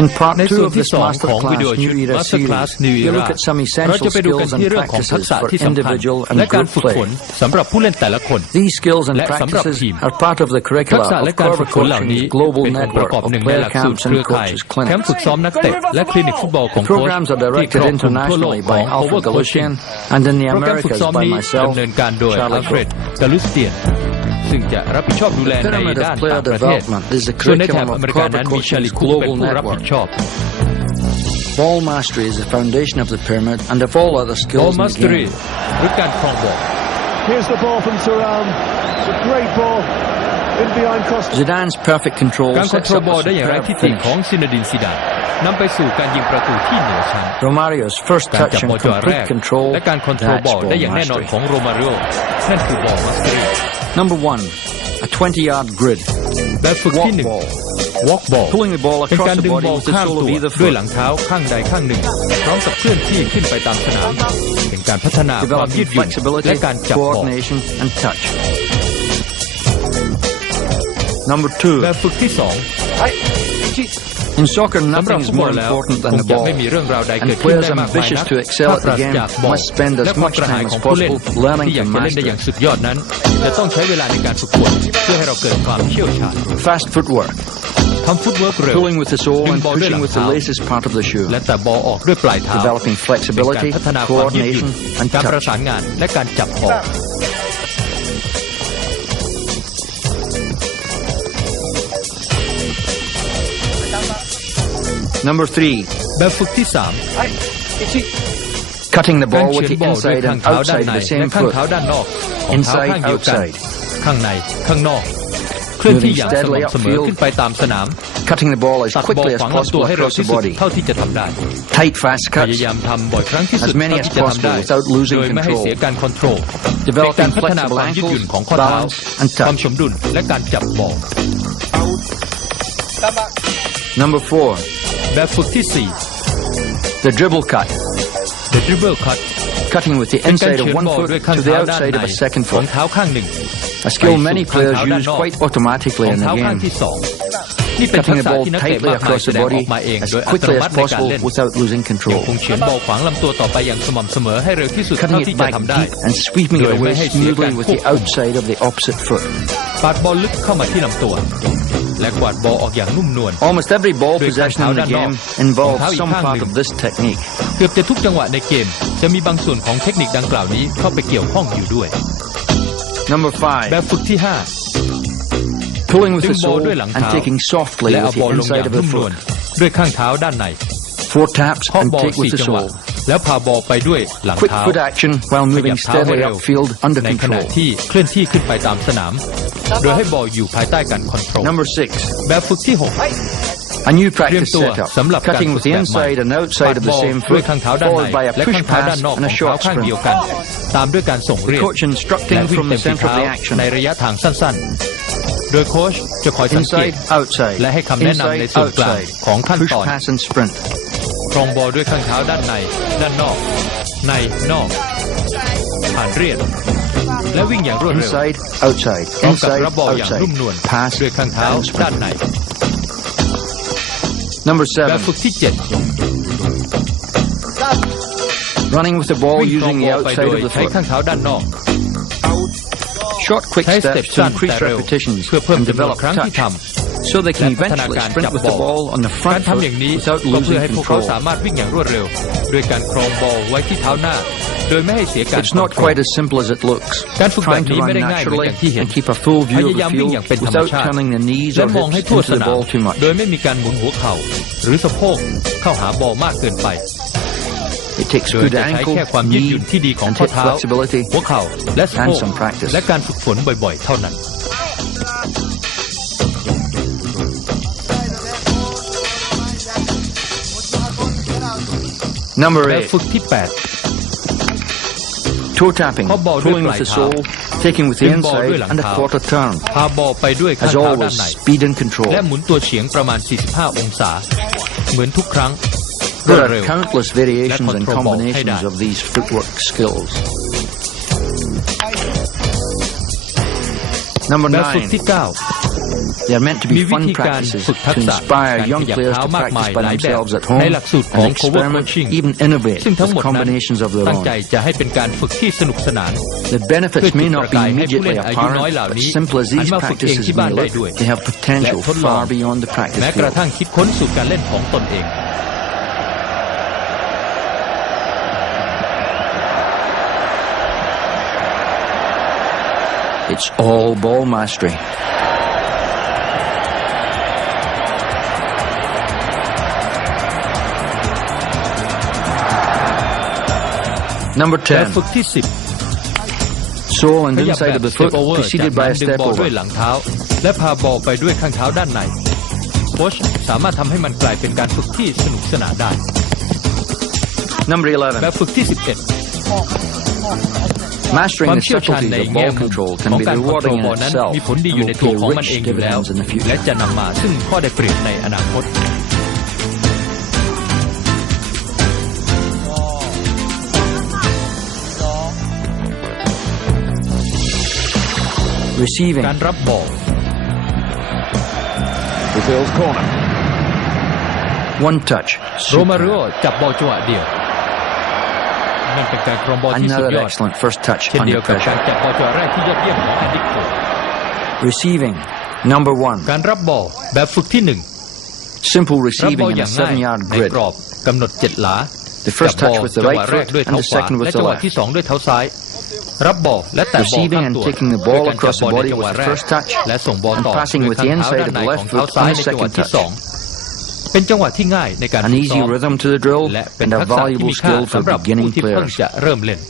In part ในส่ 2 วน of ที่ this 2 ของวิดี Masterclass โอชุด New Era Master Class series, New we Era look at some เรา essential จะไปดูกัน skills and ที่เรื่องของทัก practices ษะ for ที่สำคัญ individual and และการ group ฝึกฝน play. สำหรับผู้เล่นแต่ละคน These skills and และสำหรับ practices ทีม are part of the ทัก curricula ษะและ of การ Corva ฝึกฝนเหล่า Coaching's นี้ global เป็นองค์ประ network กอบ of หนึ่งใน player หลักสูตร camps เค and รือข่าย coaches แคมป์ clinics. ฝึกซ้อมนักเตะและคลินิกฟุตบอลของ The โค้ช programs are ที่คร directed อบคลุมทั่วโลก internationally ของ by Over Alfred Coaching Galushian and in the โปรแกรมฝึก Americas ซ้อม by นี้ myself, ดำเนินการโดย Charlie อัลเฟรด Cook. กาลุสเตียนซึ่งจะรับผิดชอบดูแล The ใน pyramid ด้า of น player ต่างประเทศ development is the ส่วนในแถบ curriculum อ of เมริกา Corva นั้นมีชาลี Coaching's คุกเป็น global ผู้รับผิด network. ชอบ Ball mastery is the foundation of the pyramid and of all other บอล skills มา in ส the เตอรี่ game. หรือการครองบอล Here's the ball from Thuram. It's a great ball in behind Costa. Zidane's perfect control การคอน sets โทรล up บอล a ได้อย่างไร้ superb ที่ติของ finish. ซินดินซิดานนำไปสู่การยิงประตูที่เหนือชั้น Romario's first การ touch จับ and บอลจังหวะแรก complete control, และการคอนโทรล that's บอลได้อย่าง ball แน่นอน mastery. ของโรมาริโอนั่นคือบอลมาสเตอรี่ Number 1, a 20-yard grid. แบบฝึก Walk ที่หนึ่ง ball. walk ball Pulling the ball เป็น across การ the ดึง body บอล with the ข้าม sole ตั of ว either ด้วย foot. หลังเท้าข้างใดข้างหนึ่งพร้อมกับเคลื่อนที่ขึ้นไปตามสนามเป็นการพัฒนาความยื Developing ดหยุ่น flexibility, และการจับบอล coordination and touch. Number แบบ 2, ฝึกที่สอง in soccer สำหรับ nothing ฟุ is ตบอ more ลแล้ว important ค than ง the จะ ball. ไม่มีเรื่องราวใด And เกิดขึ้น players ได้มากมาย ambitious นัก to excel ถ้า at ปรา the ศ game จากบอล must spend และ as ความ much กระหาย time ข as องผู้เล่น possible learning ที่อยาก to จะเล่นได้ master อย่างสุดยอดนั้นจะต้องใช้เวลาในการฝึกฝนเพื่อให้เราเกิดความเชี่ยวชาญ fast footwork, ทำฟุตเวิร์กเร็ว pulling with the sole ดึง and บอลด้วยห pushing ลัง with the เท้า laces part of the shoe, และแต่บอลออกด้วยปลายเท้า developing เป็นการ flexibility, พัฒนาความยืดหยุ่น coordination and การประ touch. สานงานและการจับบอล Number 3, แบบฝึกที่สาม cutting the การ ball เขี with ยน the บอลด้วย inside ข้าง and เท้าด้าน outside ใน of the และ same ข้าง foot, เท้าด้านนอกของเท้า inside, ข้างเดียวกัน outside, ข้างในข้างนอกเคลื่อนที่ moving อย่างส steadily ม่ำเสมอ upfield, ขึ้นไปตามสนาม cutting the ball as ตัดบอล quickly as ขวางลำตัว possible ให้เร็ว across ที่ the สุด body, เท่าที่จะทำได้ tight fast พ cuts, ยายามทำบ่อยครั้งที่สุด as many เท่า as ที่จะทำได้ possible without losing โดยไม่ให้ control. เสียการคอนโทรลเป็น developing การพัฒนา flexible ความยืดหยุ่นของข้อ ankles, เท้า balance and ความ touch. สมดุลและการจับบอล Number 4, แบบฝึกที่สี่ the dribble cut, The dribble cut cutting with the เป็นการ inside เฉื of อน one บอล foot ด้วยข้าง to the เท้าด้าน outside ใน of a second ของ foot, เท้าข้างหนึ่ง a skill ไปสู่ many ข้าง players เท้าด้าน use นอก quite automatically ของ in เท้า the ข้าง game, ที่สองนี่เป็นทัก cutting the ษะ ball ที่นักเตะ tightly มากมาย across แส the ดงอ body อกมาเอง as โดยอัต quickly โน as มัติในการ possible เล่น without losing ยัง control, คงเฉือนบอลขวางลำตัวต่อไปอย่างสม่ำเสมอให้เร็วที่สุด cutting เท่าที่ it จะ back ทำได้ deep and sweeping it โดยไม่ away ให้เสียการ smoothly with ควบ the คุม outside of the opposite foot. ปาดบอลลึกเข้ามาที่ลำตัวและกวาดบอลออกอย่างนุ่มนวล Almost every ball possession in the game involves some part of this technique. เกือบจะทุกจังหวะในเกมจะมีบางส่วนของเทคนิคดังกล่าวนี้เข้าไปเกี่ยวข้องอยู่ด้วย Number แบบ 5, ฝึกที่ห้า pulling with ดึ the งบอล sole ด้วยหลัง and เท้า taking softly และเอา with บอ the ลลงอย่า inside ง of the นุ่มนวล foot. ด้วยข้างเท้าด้านใน 4 taps เคาะ and บอล take with 4 the จังหวะ sole. แล้วพาบอลไปด้วยหลัง Quick เท้า foot action while ข moving ยับเท้าให้ steadily เร็ว upfield under ในขณะ control. ที่เคลื่อนที่ขึ้นไปตามสนาม โดยให้บอลอยู่ภายใต้การคอนโทรล Number 6, แบบฝึกที่หก a new เตรียม practice ตัว setup, สำหรับการ cutting ฝึ with ก the แบบใหม่ inside and ปั outside ด of บ the อล same ด้วย foot, ข้างเท้าด้านใน followed by a และ push ข้างเท้าด้าน pass นอกข and อ a ง short เท้าข้าง sprint. เดียวกัน ตามด้วยการส่งเรียก Coach instructing และวิ่ง from เต็ the มฝี center of เท้า the action. ในระยะทางสั้นๆ โดยโค้ชจะคอยสังเกต Inside, outside, และให้คำแนะนำใน inside, ส่วนกลาง outside, ของขั้น push ตอน pass and sprint. ครองบอลด้วยข้างเท้าด้านในด้านนอกในนอกผ่านเรียบและวิ่งอย่างรวดเร็ว Inside, outside, พร้อมกับ inside, รับบอลอย่างนุ่มนวล outside, pass ด้วยข้างเท้า and ด้าน sprint. ใน Number แบบ 7, ฝึกที่เจ็ด running with the ball วิ่งครอง using บ the อลไป outside โดย of the ใช้ foot. ข้างเท้าด้านนอก Short, quick ใช้สเต็ป steps to สั้น increase แต่เร็ว repetitions เพื่อเพิ่ม and จำนวน develop ครั้งที่ touch, ท so they ำและ can พัฒนา eventually การ sprint จับ with บ the อล ball on the การ front ทำ foot อย่างนี้ without ก็เพื่อ losing ให้พวกเขา control. สามารถวิ่งอย่างรวดเร็วด้วยการครองบอลไว้ที่เท้าหน้า โดยไม่ให้เสียการ It's คอน not โทรล quite as simple as it looks. การฝึกแบบ Trying to นี้ไม่ run ได้ง่ายเหมือนอ naturally ย่างที่เห็น and keep a full พ view ยา of ยาม the วิ่ง field อย่างเป็นธรรม without ชาติ turning the knees และ or มองให้ hips ทั่ว into ส the นาม ball too much. โดยไม่มีการหมุนหัวเข่าหรือสะโพกเข้าหาบอลมากเกินไป It takes โดย good จะใช้ ankle, แค่ความยืดห knee, ยุ่นที่ดีของ and ข้อ hip เท้า flexibility หัวเข่าและสะโพ and ก some practice. และการฝึกฝนบ่อยๆ เท่านั้น Number แบบ 8, ฝึกที่ toe tapping, เคาะบอลด้วย pulling ปลาย with the เท้า sole, taking with the ดึงบอลด้วย inside หลัง and a เท้า quarter turn. พาบอลไปด้วยข้าง As เท้าด้าน always, ใน speed and control. และหมุนตัวเฉียงประมาณ 45 องศา เหมือนทุกครั้งรว There ด are เร็ว countless variations and control ball ให้ได้ combinations of these footwork skills. Number แบบฝึก 9. ที่ They are meant to 9 มี be วิ fun ธีการ practices ฝึกทัก to ษะ inspire การ young ขยับ players เท้า to มากมาย practice by หลายแบบ themselves at ใน home หลักสูตรของ and Toet experiment, Coaching even innovate ซึ่งทั้งหม with ดนั้น combinations of their ตั้ง own. ใจจะให้เป็นการฝึกที่สนุกสนาน The เพื่อ benefits จุด may ป not ระ be กายให้ผู้ immediately เล่นอายุน้อย apparent, เหล่า but นี้ simple as หัน these มาฝึกเอง practices ที่บ้าน may ได้ look, ด้วย they have และ potential ทดลอง far beyond the practice แม้กระ field. ทั่งคิดค้นสูตรการเล่นของตนเอง It's all ball mastery. Number แบบ 10. ฝึกที่ Sole and 10 ขยับ inside แบ of บ the สเต foot ปโอเวอร์ preceded จาก by นั้ a นดึง step บอลด้วย over. หลังเท้า และพาบอลไปด้วยข้างเท้าด้านในโค้ชสามารถทำให้มันกลายเป็นการฝึกที่สนุกสนานได้ Number แบบ 11. ฝึกที่ 11 Mastering ความ the เชี่ยวชาญ subtleties ใน of แง่ ball มุม control ข can อง be การคอนโทร rewarding ล in บอลนั้น itself มีผลดีอ and ยู่ใน will ตัว pay ของมัน rich เองอยู่แล้ว dividends in the และ future. จะนำมาซึ่งข้อได้เปรียบในอนาคต Receiving. การรับบอล Brazil's corner. One touch. โรมา Super. ริโอจับบอลจังหวะเดียวนั่นเป็นการครองบอลที่สุด Another ยอด excellent first touch เช่นเดีย under วกับการ pressure. จับบอลจังหวะแรกที่ยอดเยี่ยมของแอนดิโก Receiving. Number 1. การรับบอลแบบฝึกที่ Simple 1 รับบอ receiving ล in อ a ย่างง่าย 7-yard ใน grid. กรอบกำหนด7 หลา The first จับบอ touch ล with the จังห right วะแรก foot ด้วย and เท้า the ขวา second และ with จั the งหวะ left. ที่ 2 ด้วยเท้าซ้าย รับบอลและแตะบอล Receiving ข้าง and ตัว taking the ด้วย ball การจับ across บ the อลใน body จังห with วะ the แรก first touch และส่งบอล and ต่อ passing ด้วย with ข้าง the เท้า inside ด้าน of ใน the ของ left เท้า foot ซ้าย on ใน the จังหวะ second ที่ touch. 2 เป็นจังหวะที่ง่ายในการ An ฝึกซ้ easy อม rhythm to the drill และเป็น and a ทักษะที่ valuable มีค่า skill for สำหรับผู้ beginning ที่เพิ่ง players. จะเริ่มเล่น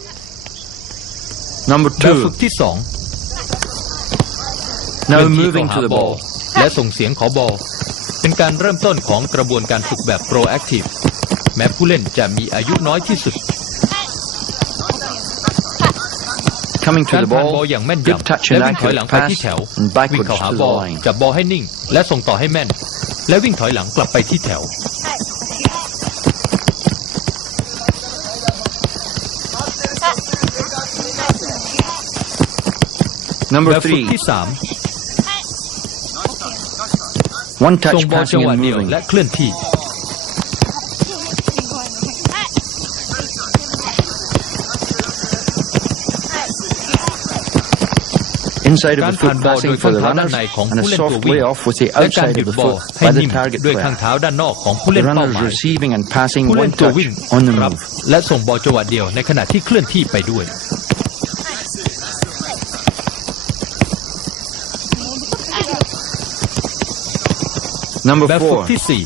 Number แบบฝึก 2. ที่ 2 Now เคลื่อนที่ moving เข้า to หา the บอล ball. และส่งเสียงขอบอลเป็นการเริ่มต้นของกระบวนการฝึกแบบ proactive แม้ผู้เล่นจะมีอายุน้อยที่สุด Coming กา to ร the ผ่านบอล ball. อย่างแม่น Good ยำ touch และ and วิ่งถอยหลัง accurate ไปที่ pass แถว and วิ่ง backwards เข้าหา to บ the อล line. จับบอลให้นิ่ง และส่งต่อให้แม่น และวิ่งถอยหลังกลับไปที่แถว Number แบบฝึก 3. ที่ 3 One ส่ง touch บอลจัง passing หวะ and เดียว moving. และเคลื่อนที่ Inside of การ the ผ่าน foot บอลโดย passing for ข้าง the เท้าด้าน runners ในของ and a ผู้เล่นตัว soft วิ่ง layoff with the และการห outside ยุ of ด the บอล foot ให้ by the นิ่ม target ด้วยข้าง player. เท้าด้านนอกของผู้เล่ The นเป้า runners หมาย receiving and passing ผู้เล่น one ตัววิ่ง touch on the รับ move. และส่งบอลจังหวะเดียวในขณะที่เคลื่อนที่ไปด้วย Number แบบฝึก 4. ที่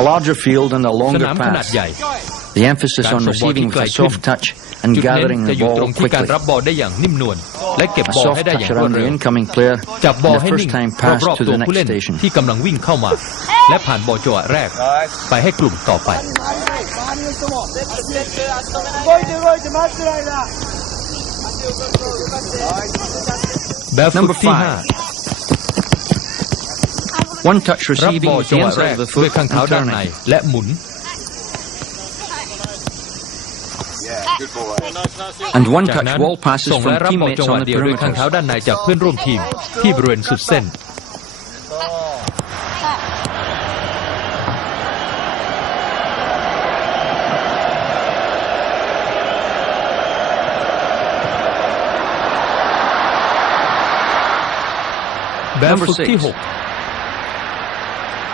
A larger field and a 4 ส longer นามขนาด pass. ใหญ่ The emphasis on receiving with a soft touch and จุดเน้น gathering จะ the อยู่ตร ball งที่การ quickly. รับบอลได้อย่างนิ่มนวลและเก็บ A บอล soft ให้ได้อย่าง touch รวด around เร็ the ว incoming player จับบอล and ให้ a นิ่ง first time pass รอบ to ๆตัว the ผู้ next เล่น station. ที่กำลังวิ่งเข้ามา และผ่านบอลจังหวะแรกไปให้กลุ่มต่อไป แบบฝึก Number ที่ 5. 1 touch 5 รับ receiving บอล with จัง the หวะแร inside ก of the ด้วย foot ข้างเท้า and ด้านใน turning. และหมุน And 1 จาก touch นั้น wall passes ส่งและ from รับบอล teammates จังหวะ on the เดียวด้วยข้างเท้า perimeter. ด้านในจากเพื่อนร่วมทีมที่บริเวณสุดเส้น แบบ Number ฝึกที่ 6. 6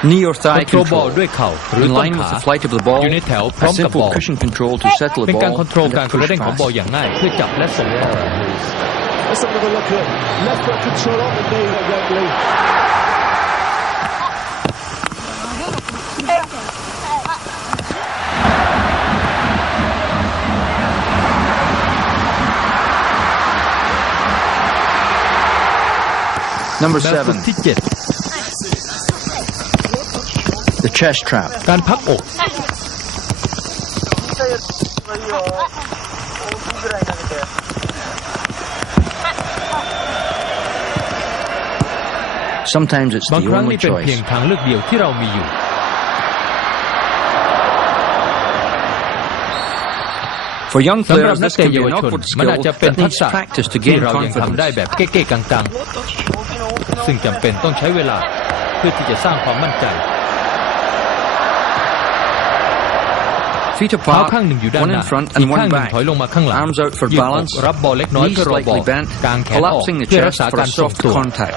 Knee or คอน thigh โทรลบอล control. ด้วยเข่าหรือ In ต้น line with ขา the flight of the ball, อยู่ในแถวพร้อ a มกับบอ simple ล cushion control to settle เป็น the การ ball คอนโทรล and การ a กระ push เด้งของบอล pass. อย่างง่ายเพื่อจับและส่ง Let's have another look at left foot control on the knee at Wembley. Number แบบฝึก 7. ที่ The chest trap. 7 การพักอก Sometimes it's บาง the ครั้ง only นี่เป็นเพียง choice. ทางเลือกเดียวที่เรามีอยู่ ก For young สำหรับ players, นัก this เตะ can be เยาว an ชน awkward มัน skill อาจจะเป็น that ทัก needs ษะ practice to ที่ gain เรายังทำได้ confidence. แบบเก้ๆกังๆซึ่งจำเป็นต้องใช้เวลาเพื่อที่จะสร้างความมั่นใจ Feet เท้า apart, ข้างหนึ่งอยู่ด้าน one ห in น้า front อี and กข้าง one หนึ่ง back. ถอยลงมาข้างหลัง Arms out for ยืดอก balance, รับบอลเล็กน้อย knees เพื่อรอบอล slightly bent, กางแขนออก collapsing the เพื่อรัก chest ษา for การ a ทรง soft ตัว contact.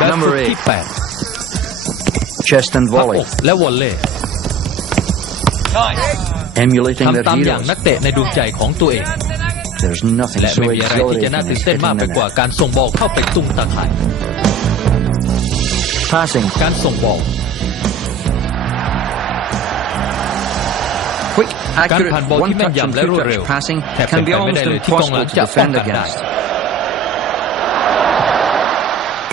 Number แบบฝึกที่ 8. Chest and 8พับอก volley. และวอลเลย์ Emulating their ทำตามอย่าง heroes. นักเตะในดวงใจของตัวเอง There's nothing และ so ไม่มีอะไรที่จะน่า exhilarating ตื่น as เต้น hitting มากไป the กว่า net. การส่งบอลเข้าไปตุ้งตาข่าย Passing. การส่งบอล Quick, การ accurate, ผ่านบอล one ที่แม่น touch and ยำและร two วดเร็ว touch passing แทบเป็น can ไป be ไม่ได้ almost เลยที่กองหลั impossible ง to จะป้อง defend กันได้ against.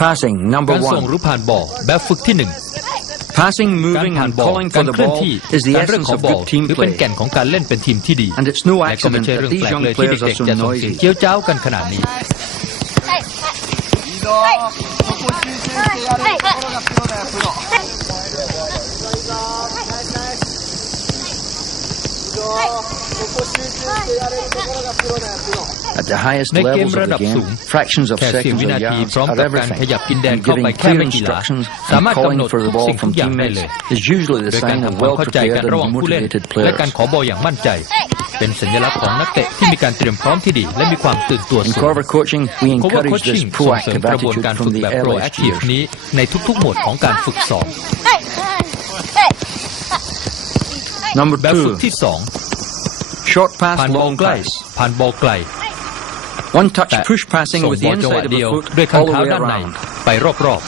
Passing, number การส่ง 1. หรือผ่านบอลแบบฝึกที่ 1 Passing, การ moving ผ่าน and บอล calling กา for ร the เคลื่อน ball ที่ is the การเรื่อง essence ของ of บอล good team หรือเป็น play. แก่นของการเล่นเป็นทีมที่ดี And it's no และก็ไม่ accident ใช่ that เรื่อง these แปลก young เลยที่ players เด็ are ก so ๆจะส่งเสียง noisy. เจี๊ยวจ้าวกันขนาดนี้ At the highest ในเกม levels of ระดั the บสูง game, fractions of แค่เสี้ยว seconds วิ or นาที yards พร้อม are กับการ everything. ขยับดินแดน And เข้า giving ไปแค่ clear ไม่กี่หลา instructions สามารถ and กำ calling หนด for ทุ the ก ball สิ่งทุ from กอย่างได้ teammates เลย is usually โด the ยการ sign of ทำความเข้าใจกัน well-prepared ระหว่าง and ผู้เล่น motivated และ players. การขอบอลอย่างมั่นใจ เป็นสัญลักษณ์ของนักเตะที่มีการเตรียมพร้อมที่ดีและมีความตื่นตัว In สูง Clover coaching, we โคเวอร์ encourage โคชชิ่ this งส่งเสริม proactive กระบวน attitude การ from ฝึก the แบบ earliest proactive years. นี้ในทุกๆโหมดของการฝึกซ้อม Number แบบฝึก 2, ที่ short 2 ผ่าน pass, บอล long ใกล้ pass. ผ่านบอลไกล One touch แต่ push passing ส่ง with บ the อลจังหวะ inside of เดี the ยว foot ด้วยข้าง all the เท้า way ด้านใน around. ไปรอบ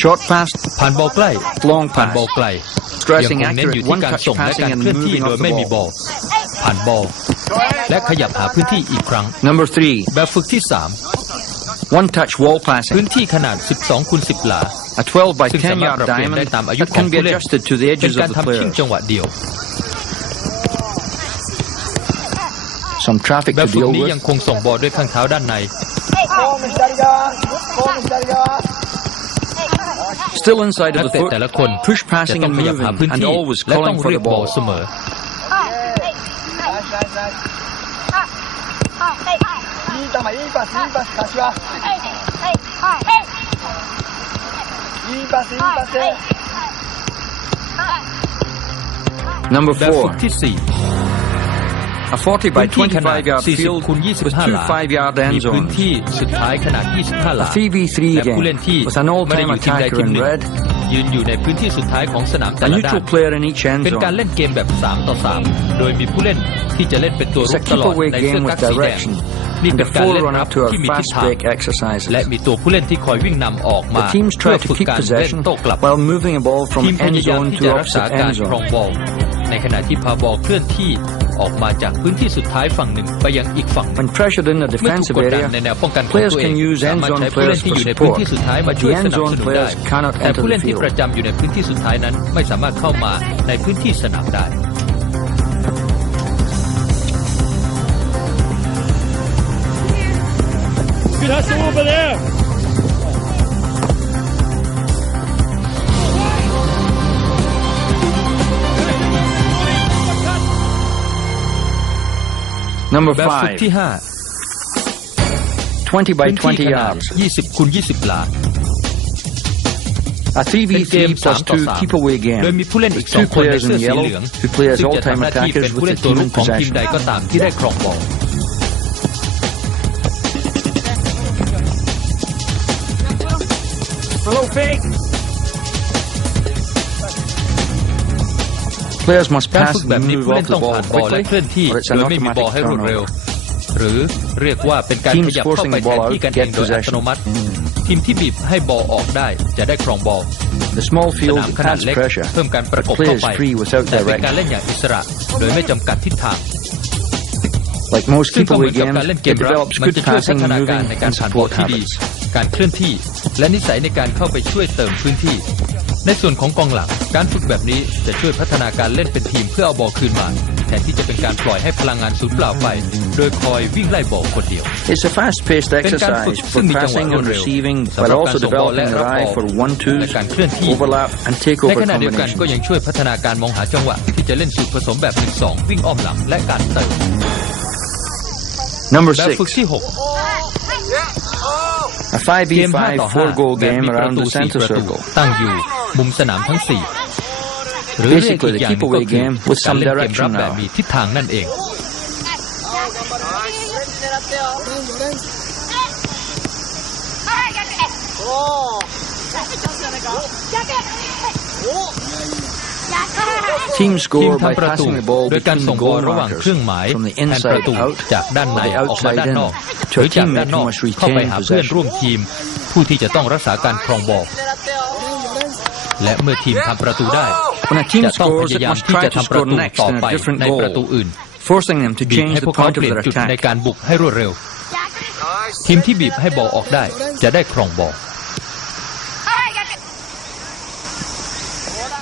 Short pass, ๆผ่านบอลใกล้ long ผ่านบอล pass. ไกลยัง Stressing คงเน้นอยู่ accurate ที่ one การ touch ส่งและ passing การ and เคลื่อนที่ moving โดย off ไม่ the มีบอ ball. ลผ่านบอลและขยับหาพื้นที่อีกครั้ง Number 3, แบบฝึกที่ one touch wall 3 passing. พื้นที่ขนาด 12 คูณ 10 หลา A 12 by ซึ่งสา 10 มารถ yard ปรับเปลี่ยน diamond ได้ตามอายุ that ของ can be ผู้เล่น adjusted to the เป็น edges การ of the ทำชิ่ง players. จังหวะเดียว Some traffic แบบ to ฝึก deal นี้ยัง with. คงส่งบอลด้วยข้างเท้าด้านใน Still inside นั of ก the เตะ foot. แต่ละคน Push จะ passing ต้อง and ขยับ moving หาพื้น and ที่ always และต้อ calling ง for เรีย the กบอล ball. เสมอ Number แบบฝึก 4, ที่ a 40 by พื้นที่ขนาด 25 yard 40 field คูณ with 25 two หลา 5-yard มี end พื้น zones. ที่สุดท้ายขนาด 25 หลา A 3v3 และผู้เล่น game ที่ with an ไม่ได้อ all-time ยู่ทีมใด attacker ทีม in หนึ่ง red, ยืนอยู่ในพื้นที่สุดท้ายของสนามแต่ a ละด้าน neutral player in each end เป็นการ zone. เล่นเกมแบบ 3 ต่อ 3 โดยมีผู้เล่นที่จะเล่นเป็นตัว It's รุ a กตลอด keep-away ในเสื้อ game กั๊ with กสีแดง direction นี่ and เป็ a นการเล่นรับ forerunner to ที่ our มีทิศ fast ทาง break exercises. และมีตัวผู้เล่นที่คอยวิ่งนำออกมา The teams เพื่อ try to ฝึก keep การเล่น possession โต้กลับ while moving a ball ที from มพ end ยายาม zone ที่ to จะรักษา opposite การ end ครอง zone. บอลในขณะที่พาบอลเคลื่อนที่ออกมาจากพื้นที่สุดท้ายฝั่งหนึ่งไปยังอีกฝั่งหนึ่ง When pressured in the เมื่อถูก defensive กดดัน area, ในแนวป้องกันของ players ตัวเอง can use สา end มารถ zone ใช้ผู้เล่น players ที่ for อยู่ในพื้นที่ support. สุดท้ายมา But ช่วย the ส end นับ zone สนุนได้ players cannot แต่ enter ผู้ the เล่นที่ field. ประจำอยู่ในพื้นที่สุดท้ายนั้นไม่สามารถเข้ามาในพื้นที่สนามได้ Good hustle over there. Number แบบฝึก 5, ที่ 20 5 by พื้นที่ 20 ขนาด yards. 20 คูณ 20 หลา A เป็นเกม 3v3 plus 3 ต่อ 2 keep-away 3 โดย game มีผู้เล่นอี with ก 2 two คนใน players เสื้อ in สี yellow เหลือง who play as ซึ่งจะ all-time ทำหน้าที่เป็น attackers ผู้ with เล่ the นตัว team รุ in กของทีม possession. ใดก็ตามที่ได้ครองบอล Hello, fake. Players must การ pass ฝึกแบบ and นี้ move ผู้เล่ off น the ต้อง ball ผ่านบอลและ quickly, เคลื่อนที่ or it's โด an ยไม่มีบอล automatic ให้รวดเร็ว turnover. หรือเรียกว่าเป็นการข Teams ยับเข้า forcing ไป the แท ball น out ที่กัน get เองโดยอัต possession. โนมัติ ทีมที่บีบให้บอลออกได้จะได้ครองบอล The small ส field นามขนาด adds เล็ก pressure, เพิ่มการประ but กบ play เข้า is ไป free without แต่เป็นการ direction. เล่นอย่างอิสระโดยไม่จำกัดทิศทาง Like most ซึ่งก็เหมื keep-away อนกับ games, การเล่นเก it มรับ develops มัน good จะช่วยพั passing, ฒนาการ moving, ในการ and ผ่านบอล support ที่ดี habits. การเคลื่อนที่และนิสัยในการเข้าไปช่วยเติมพื้นที่ ในส่วนของกองหลังการฝึกแบบนี้จะช่วยพัฒนาการเล่นเป็นทีมเพื่อเอาบอลคืนมาแทนที่จะเป็นการปล่อยให้พลังงานสูญเปล่าไปโดยคอยวิ่งไล่บอลคนเดียว It's a fast-paced exercise for passing and receiving, but also developing an eye for 1-2s, overlap, and ใน takeover ขณะเดียวกันก็ combinations. ยังช่วยพัฒนาการมองหาจังหวะที่จะเล่นสูตรผสมแบบ 1-2 วิ่งอ้อมหลังและการเติม Number แบบฝึก 6, ที่ a 6 เกม 5 5v5 ต่อ 4-goal 5แบบ game มีประ around ตู the 4 center ประตู circle. ตั้งอยู่มุมสนามทั้ง 4 หรือเรียกอี Basically, ก the อย่างหนึงก็ keep-away คือ game with การ some เล่นเกมรับ direction แบบ now. มีทิศทางนั่นเอง Teams ทีม score by ทำประตู passing the ball โดยการ between ส่ the งบอล goal ระหว่าง markers เครื่องหมาย from the แทนประ inside ตู out จากด้าน or ใน the ออกมา outside ด้าน in นอก to หรือ a จาก teammate ด้านน who อก must เข้าไป retain หาเพื่อน possession. ร่วมทีมผู้ที่จะต้องรักษาการครองบอลและเมื่อทีมทำประตูได้ When a team จะต้องพ scores, ยา it ยาม must ที่ try จะ to ทำประ score ตู next ต่อ in ไป a different ในประตู goal, อื่น forcing them to บีบ change ให้ the พวกเขา point เป of ลี่ยน their จุดใน attack. การบุกให้รวดเร็ว ทีมที่บีบให้บอลออกได้จะได้ครองบอล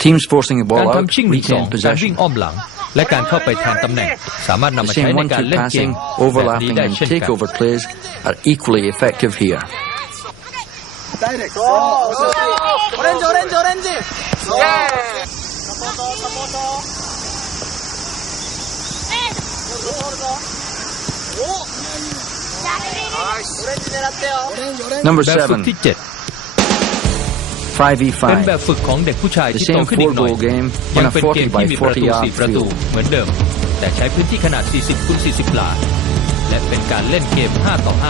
Teams forcing the การ ball out ทำชิ่ง 1-2 retain การวิ่ง possession. อ้อมหลังและการเข้าไปแทนตำแหน่งสามารถนำ The มาใช้ same ในการ 1-2 เล่นเกม passing, แบบนี้ overlapping, ได้ and เช่นกัน takeover plays are equally effective here. Number แบบฝึก 7, ที่ 7 เป็น 5v5. แบบฝึกของเด็กผู้ชาย The ที่โต same ขึ้นอีกหน่อย 4-goal game ยั on ง a เป็นเกม 40 by ที่มีประตู 40 yard 4 ประตู field. เหมือนเดิม แต่ใช้พื้นที่ขนาด 40 คูณ 40 หลาและเป็นการเล่นเกม 5 ต่อ The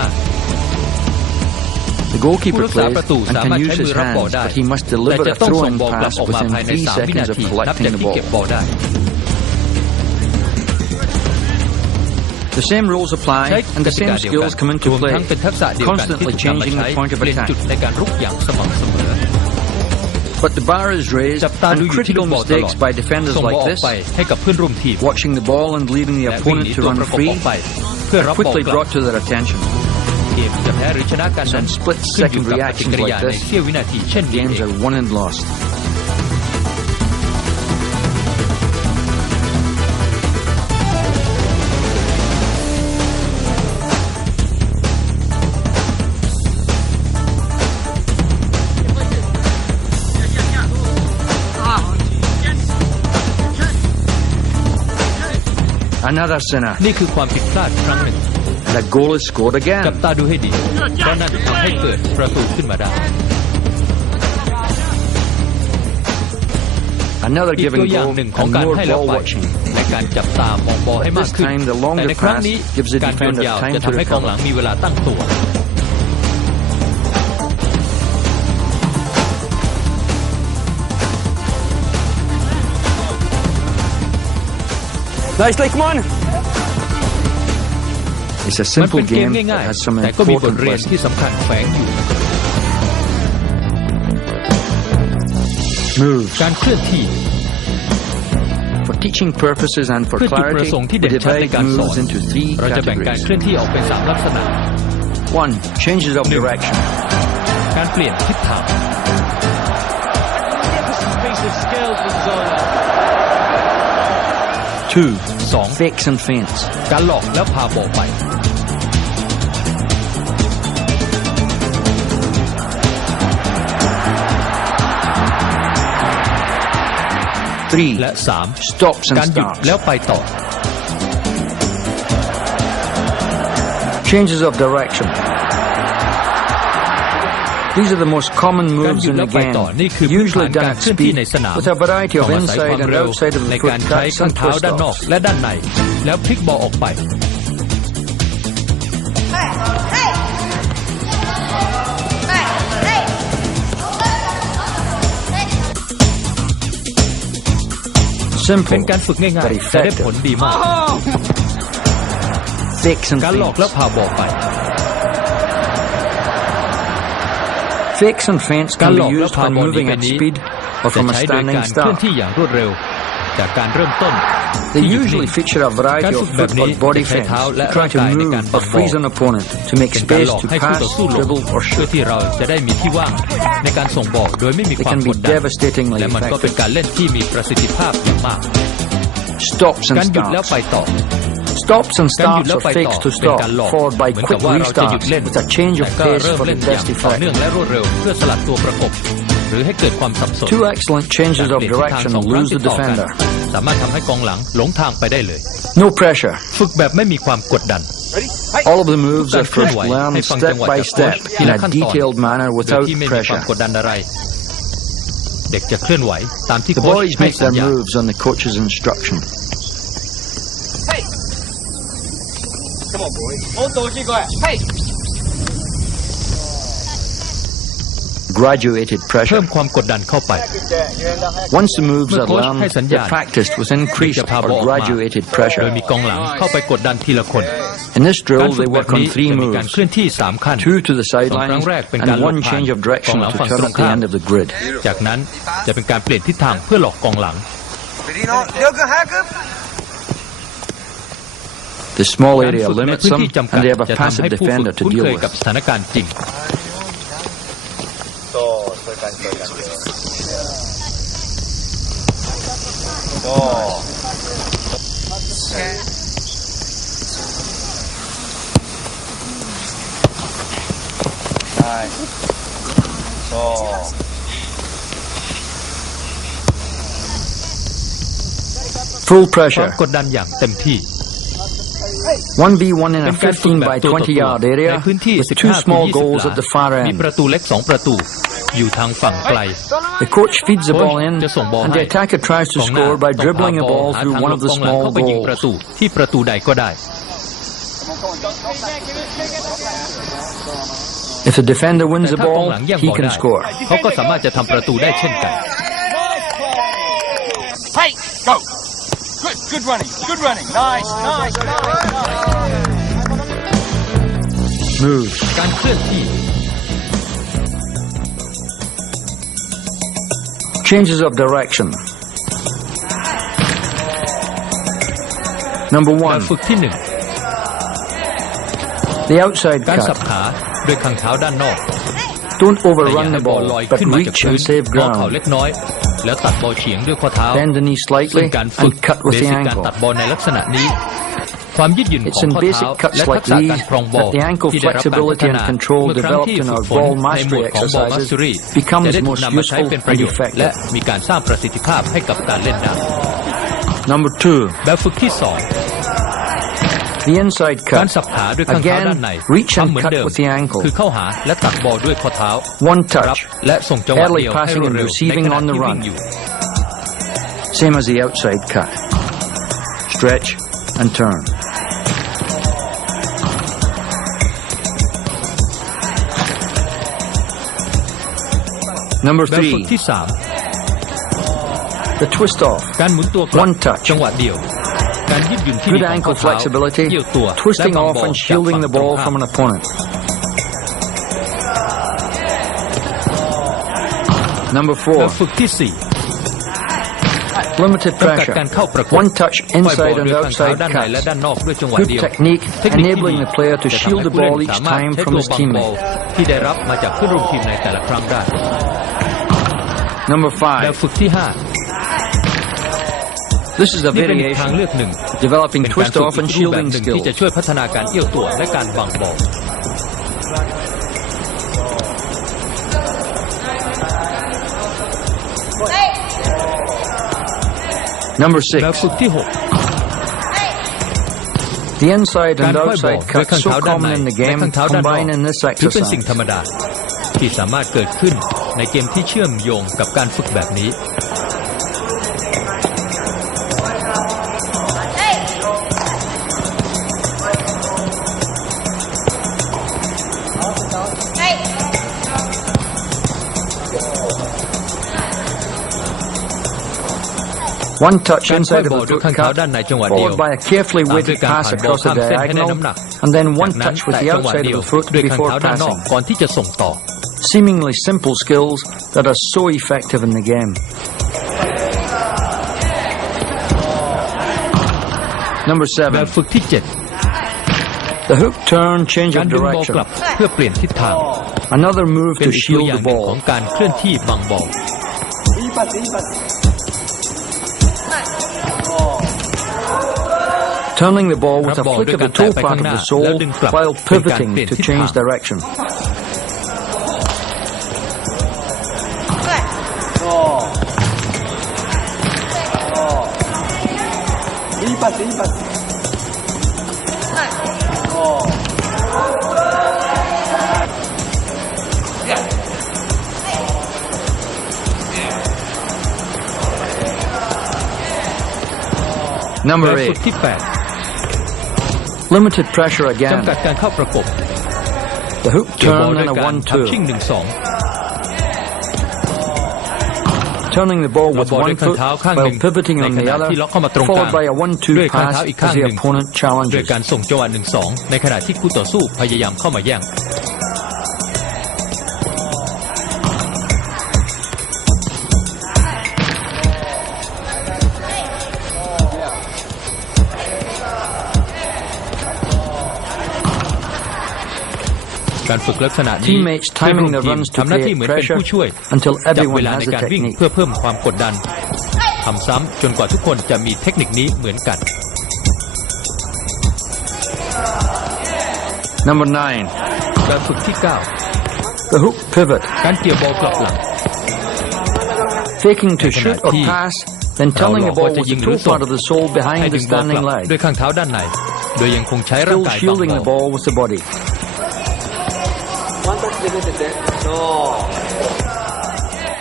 5 ผู้ goalkeeper รักษา plays ประตู and สามาร can ถ use ใช้มื his อรับบอล hands, ได้ but he must แต่ deliver จะ a ต้องส่ง throw-in บอลกลับ pass ออกมา within ภายใน 3 3 วินา seconds of ทีนับ collecting จาก the ที่เก็บ ball. บอลได้ The same rules apply ใช้ and ก the ติกา same เดียว skills กัน come ร into วม play, ทั้งเป็นทักษะเดียวกันที่ constantly ถูกนำมา changing ใช้ the point of เปลี่ยน attack. จุดในการรุกอย่างสม่ำเสมอ But the bar is raised จับตาดู and อยู่ที่ลู critical กบอลตลอ mistakes ด by defenders ส่งบอล like ออก this, ไปให้กับเพื่อนร่วมทีม watching the ball and leaving the และวิ่งห opponent นี to ตัว run ประกบอ free, อกไปเพื่อรับบอล quickly กลับ brought to their attention. เกมจะแพ้หรือชนะกันนั้น Some split ขึ้นอยู่ second กับปฏิกิ reactions ริยา like ใน this, เสี้ยววินาทีเช่นนี้เอ games ง are won and lost. Another sinner, นี่คือความผิดพลาดครั้งหนึ่ง and a goal is scored จับ again. ตาดูให้ดีเพราะนั่นทำให้เกิดประตูขึ้นมาได้ Another อีก give ตัว and อย่าง go หนึ่งของ and การ more ให้แล้ว ball ไป watching. ในการจับตามองบอลให้มาก This ขึ้น time the longer แต่ในครั้ง pass นี้ gives the การโยน defender ยาว time จะ to ทำให้กองห recover. ลังมีเวลาตั้งตัว Nicely, come on. It's a มัน simple เป็นเกม game ง่าย that has some ๆแต่ก็มีบท important เรียน lessons. ที่สำคัญแฝงอยู่ Moves. การเคลื่อนที่ For teaching purposes and for เพื่อจุดประ clarity, สงค์ที่ we เด่นชัดใน divide การสอน moves into 3 เราจะแบ่งการเคลื่อน categories. ที่ออกเป็น 3 ลักษณะ 1. Changes of direction. การเปลี่ยนทิศทาง Magnificent piece of skill from Zola. 2. 2. Fakes and feints. การหลอกแล้วพาบอลไป 3. และ 3. Stops การ and หยุด starts. แล้วไปต่อ Changes of direction. These are the most common การ moves หยุด in แล้ the วไป game, ต่อนี่คือพื้น usually ฐาน done การ at เคลื่อนที่ speed ในสนาม with a variety ต้ of องอาศัย inside ความ and เร็ว outside of ใน the foot การใช้ cuts ข้าง and เท้า twist ด้านนอก offs. และด้านในแล้วพลิกบอลออกไป Simple, เป็นการฝึกง่าย but ๆแต่ได้ผล effective. ดีมาก Fakes and การหลอกแล้ว feints. พาบอลไป Fakes and feints การ can หล be อกแล้ว used พา when บอลนี้ moving เป็น at นี้ speed or จะ from a ใช้โดย standing การเคลื่อน start. ที่อย่างรวดเร็ว จากการเริ่มต้น They usually feature a variety of foot or body feints to try to move or freeze an opponent to make เป็นการ space หลอก to ให้คู่ pass, ต่อสู้หลง dribble or เพื่อ shoot. ที่เราจะได้มีที่ว่างในการส่งบอลโดยไม่มี They ความ can ก be ดดัน devastatingly และมันก็เป็น effective. การเล่นที่มีประสิทธิภาพอย่างมาก Stops การ and หยุดแล้ว starts. ไปต่อ Stops and การหยุด starts แล้ว are ไปต่อ fakes to เป็น stop, การหลอก followed by เหมือน quick กับว่าเราจะหยุด restarts เล่น with a change แต่ of ก็ pace เริ่ม for เล่ the นอย่าง best ต่อ effect. เนื่องและรวดเร็วเพื่อสลัดตัวประกบหรือให้เกิดความสับสน Two excellent changes of การเปลี่ยนทิศทาง direction สองครั้ง lose ติ the ดต่อกัน defender. สามารถทำให้กองหลังหลงทางไปได้เลย No pressure. ฝึกแบบไม่มีความกดดัน All of the moves are first ให้ learned ฟังจั step งหวะ by จากโค้ช step ที in ละ a ขั้นตอน detailed manner โดย without ที่ไม่มีความ pressure. กดดันอะไร เด็กจะเคลื่อนไหวตามที่ The โค้ช boys ให้ make สัญ their ญา moves on the coach's instruction. Come on, boys. もっと大きい声。はい。 Graduated เพิ่ pressure. มความกดดันเข้าไป Once the moves are เมื่อโค้ช learned, ให้สัญญาณ they're practiced with เด็ก increased จะพาบอล or ออกมา graduated โดย pressure. มีกองหลังเข้าไปกดดันทีละคน In this การ drill, ฝึ they กแบบ work on นี้ three จะมีการ moves. เคลื่อนที่3ขั้น Two to the สองครั้ sidelines งแรกเป็นการ and หลบ one ผ่าน change of กอง direction หลัง to ฝั่ง turn ตรง at the ข้าม end of the grid. จากนั้นจะเป็นการเปลี่ยนทิศทางเพื่อหลอกกองหลัง The small การ area ฝึกใน limits พื้น them, ที่จำกัด and they have a จะทำ passive ให้ผู้ฝึ defender ก to คุ้น deal เคย with. กับสถานการณ์จริง Full ความ pressure. กดดันอย่างเต็มที่ 1v1 in เป็ a นการฝึก 15 แบบ by ตัวต่อ 20 ตัว yard ใน area พื้นที่ with two 15 small ถึง goals 20 at the far มี end. ประตูเล็ก2ประตูอยู่ทางฝั่งไกล The coach feeds the ball in, จะส่งบอล and ให้ the attacker tries to กองหน้า score by ต้องพา dribbling a บอล ball หา through ทาง one หล of บ the กองหลัง small เข้าไปยิงประ goals. ตูที่ประตูใดก็ได้ If the defender wins แต่ the ถ้ากอง ball, หลังแย่ง he บอล can ได้ score. เขาก็สามารถจะทำประตูได้เช่นกัน Hey, go. Good, good running. Good running. Nice, nice, nice. Moves. การเคลื่อนที่ Changes of direction. Number การ 1, ฝึกที่ the outside 1 การสับ cut. ขาด้วยข้างเท้าด้านนอก Don't แต่อย่า overrun ให้ the บอล ball, ลอย but ขึ้นมาจาก reach พื้น and save งอเข่า ground. เล็กน้อย แล้วตัดบอลเฉียงด้วยข้อเท้า Bend the knee ซึ่ slightly งการฝึก and cut เบ with the สิกการ ankle. ตัดบอลในลักษณะนี้ ความยืดหยุ่นข It's อง in ข้อเท้า basic cuts และทั like กษะ these การครองบอล that the ankle ที่ได้รับการพัฒ flexibility นา and control เมื่อครั้งที่ developed in ฝึ our กฝน ball ในหมว mastery ดของบอลมาส exercises เตอรี่ becomes จะได้ถูก most นำมาใช้ useful เป็นประ and โยชน์และ effective. มีการสร้างประสิทธิภาพให้กับการเล่นได้ Number 2, แบบฝึกที่ the inside 2 การ cut. สับขาด้วยข้างเท้าด้านใน Again, reach ทำ and เหมือน cut เดิม with the ankle. คือเข้าหาและตัดบอลด้วยข้อเท้า One รับ touch. และส่งจังหวะ Early เดียวให้ passing รวด and เร็วใน receiving ขณะ on the ที่วิ่ง run. อยู่ Same as the outside cut. Stretch and turn. Number แบบฝึก 3, ที่ the twist off. 3 การหมุนตัวกลับ One touch. จังหวะเดียว การยืดหยุ่นที่ดี Good ของข้อ ankle เท้า flexibility, เกี่ยวตัว twisting และวาง off บอล and จาก shielding ฝั่ง the ตรง ball ข้าม from an opponent. Number แบบ 4, ฝึกที่ limited 4 จำกัด pressure. การเข้าประกบ One touch ปล่อยบอล inside ด้ and วยข้างเท้า outside ด้านในและ cuts. ด้านนอกด้วยจังหวะ Good เดียว technique, เทคนิคที่ enabling ดี the player to จะทำ shield ให้ the ผู้เล่น ball each สามารถ time ใช้ from ตัว his บังบอล teammate. ที่ได้รับมาจากเพื่อนร่วมทีมในแต่ละครั้งได้ Number แบบ 5, ฝึกที่ this is a 5 นี่เป็นอีกทาง variation เลือกหนึ่ง developing เป็นการ twist ฝึก off อี and กรูปแบบ shielding หนึ่งที่ skills. จะช่วยพัฒนาการเอี้ยวตัวและการบังบอล Number แบบ 6, ฝึกที่ the inside 6 การ and ค่อยบอล outside ด้วยข้าง cuts เท้า so ด้านใน common in the และ game ข้างเท้าด้านนอก combine in this ถือเป็นสิ่ง exercise. ธรรมดาที่สามารถเกิดขึ้นในเกมที่เชื่อมโยงกับการฝึกแบบนี้ One touch การค่อย inside of บอล the ด้วย foot ข้างเท้า cut, ด้านในจังหวะเดียว followed by a carefully ตามด้วย weighted การ pass ผ่านบอล across the ข้ามเส้นให้ได้ diagonal, น้ำหนัก and then จาก one นั้น touch with แตะ the จังหวะ outside เดี of ยว the foot ด้วยข้าง before เท้าด้านนอก passing. ก่อนที่จะส่งต่อ Seemingly simple skills that are so effective in the game. Number แบบ 7. ฝึกที่ The hook turn change 7 การ of ดึงบอล direction. กลับเพื่อเปลี่ยนทิศทาง Another move เป็น to อีกตัว shield อย่า the งหนึ่งของ ball. การเคลื่อนที่บังบอล Turning the ball with a รับบอล flick ด้วย of กา the รแตะ toe ไป part ข้าง of หน้า the แล้ว sole ดึงกลับ while เป็นการ pivoting เปลี่ยน to ทิศ change ทาง direction. Number แบบฝึก 8. ที่ Limited pressure 8 again. จำกัดการเข้าประกบ The hook เกี่ยวบอล turn ด้วย and a การทับชิ่ง 1-2. 1-2 Turning the ball เรา with บอลด้ one วยข้าง foot เท้าข้างห while นึ่ง pivoting ใน on ข the ณะ other, ที่ล็อกเข้ามาตรงกลาง followed by a ด้วย 1-2 ข้างเท้า pass อีกข้าง as the หนึ่ง opponent ด้วย challenges. การส่งจังหวะ 1-2 ในขณะที่คู่ต่อสู้พยายามเข้ามาแย่ง การฝึกลักษณะนี้ Teammates เพื่อนร่ว timing ม the ทีม runs to ทำหน้าที่ create เหมือนเป็น pressure ผู้ช่วย until จับเว everyone ลา has ใน the การวิ่ง technique. เพื่อเพิ่มความกดดันทำซ้ำจนกว่าทุกคนจะมีเทคนิคนี้เหมือนกัน Number 9. การฝึกที่ The hook pivot. 9 การเกี่ยวบอลกลับหลัง Faking to shoot or ที่ pass, then turning the เราหลอก ball ว่าจะ with ยิ the งหรือ toe ส่ง part of the sole ให้ behind ดึ the งบอลกลั standing บ leg. ด้วยข้างเท้าด้านในโดยยังคงใช้ร่าง Still กายบัง shielding the บอล ball with the body.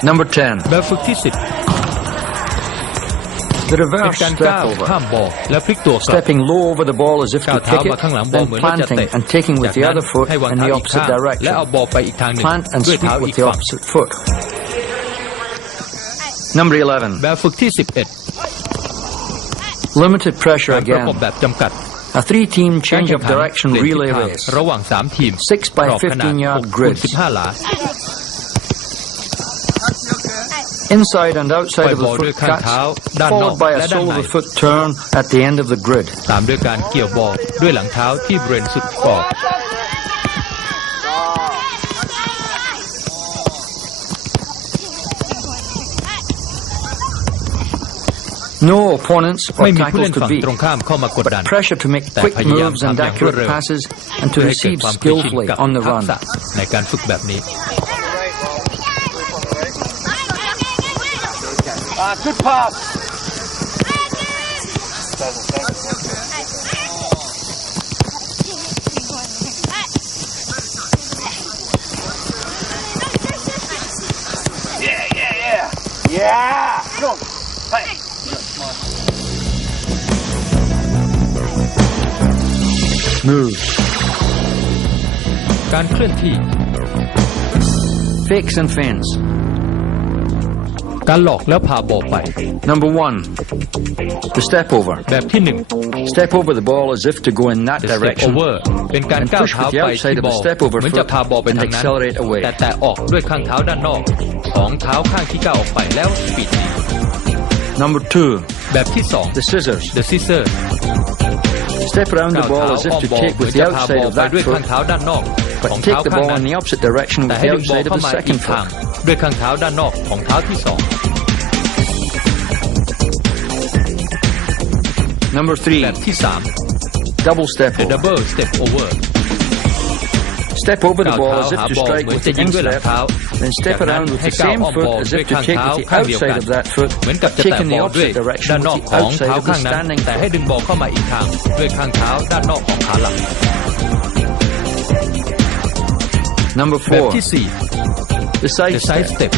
Number 10. แบบฝึกที่ 10 The เป็น reverse การ step ก้าวข้าม over. บอลและพลิกตัวกลับ Stepping low over the ball as if ก้าว to เท้า kick มา it, ข้างหลังบอล then เหมือนว่าจะ planting เตะ and taking จา with ก the นั้น other foot ให้วาง in เท้า the อีกข้าง opposite และ direction. เอาบอลไปอีกทางหนึ่ง Plant and ด้วย sweep เท้า with อีก the ฝั่ง opposite foot. Number 11. แบบฝึกที่ Limited 11 pressure การประกบ again. แบบจำกัด A 3-team การ change แข่ of งขัน direction เปลี่ยนทิศ relay ทาง race. ระหว่าง 3 ทีม 6 by รอบขนาด 15 yard 6 คูณ grids. 15 หลา Inside and outside of the ปล่อยบอลด้วย foot ข้าง cuts, เท้าด้านนอก followed by a และด้าน sole ใน of the foot turn at the end of the grid. ตามด้วยการเกี่ยวบอลด้วยหลังเท้าที่บริเวณสุดขอบ No opponents or ไม่มีผู้ tackles เล่น to ฝั่ง beat, ตรงข้ามเข้ามากดดัน but pressure to make แต่ quick พยายาม moves and ทำอย่างรวด accurate เร็ว passes and เพื่ to อให้เกิด receive ความเคยชิน skillfully กับ on the ทัก run. ษะในการฝึกแบบนี้ Good pass. Yeah. Go. Hey. Move. การเคลื่อนที่ Fakes and feints. การหลอกแล้วพาบอลไป Number 1. The step over. แบบที่ Step over the ball as if to go in that 1 The step direction. over เป็นการ And ก้าว push เท้า with the ไป outside ที่ of บ the อล step over เหมือนจะ foot พาบอลไป and ทางนั้น accelerate away. แต่แตะออกด้วยข้างเท้าด้านนอกของเท้าข้างที่ก้าวออกไปแล้วสปีด Number 2. แบบที่ The scissors. 2 The scissor Step around ก้า the ว ball เท้า as อ้ if อม to บอล take เหมือ with น the จะพาบ outside อล of ไป that ด้วยข้าง foot, เท้าด้านนอกของ but เท้า take the ข้าง ball นั้น in the opposite direction แต่ with ให้ the ดึงบอล outside of เข้า the มาอี second กทาง foot. ด้วยข้างเท้าด้านนอกของเท้าที่ Number 2 3. แบบที่ Double step 3 The over. double step over Step over the ก้าว ball เท้า as if หา to บอล strike เหมือน with จะ the ยิงด้วยหลัง instep, เท้า then จาก step นั้น around with ให้ the ก้าว same อ้อมบ foot อล as ด้วย if to ข้าง take เท้า with the ข้างเดียวกั outside น of that foot, เหมือนกับจะแตะ taking บ the อลด้วย opposite direction ด้านน with อก the ของ outside เท้า of the ข้างนั้น standing แต่ให้ foot. ดึงบอลเข้ามาอีกทางด้วยข้างเท้าด้านนอกของขาหลัง Number แบบ 4. ที่ The 4 side The side step. step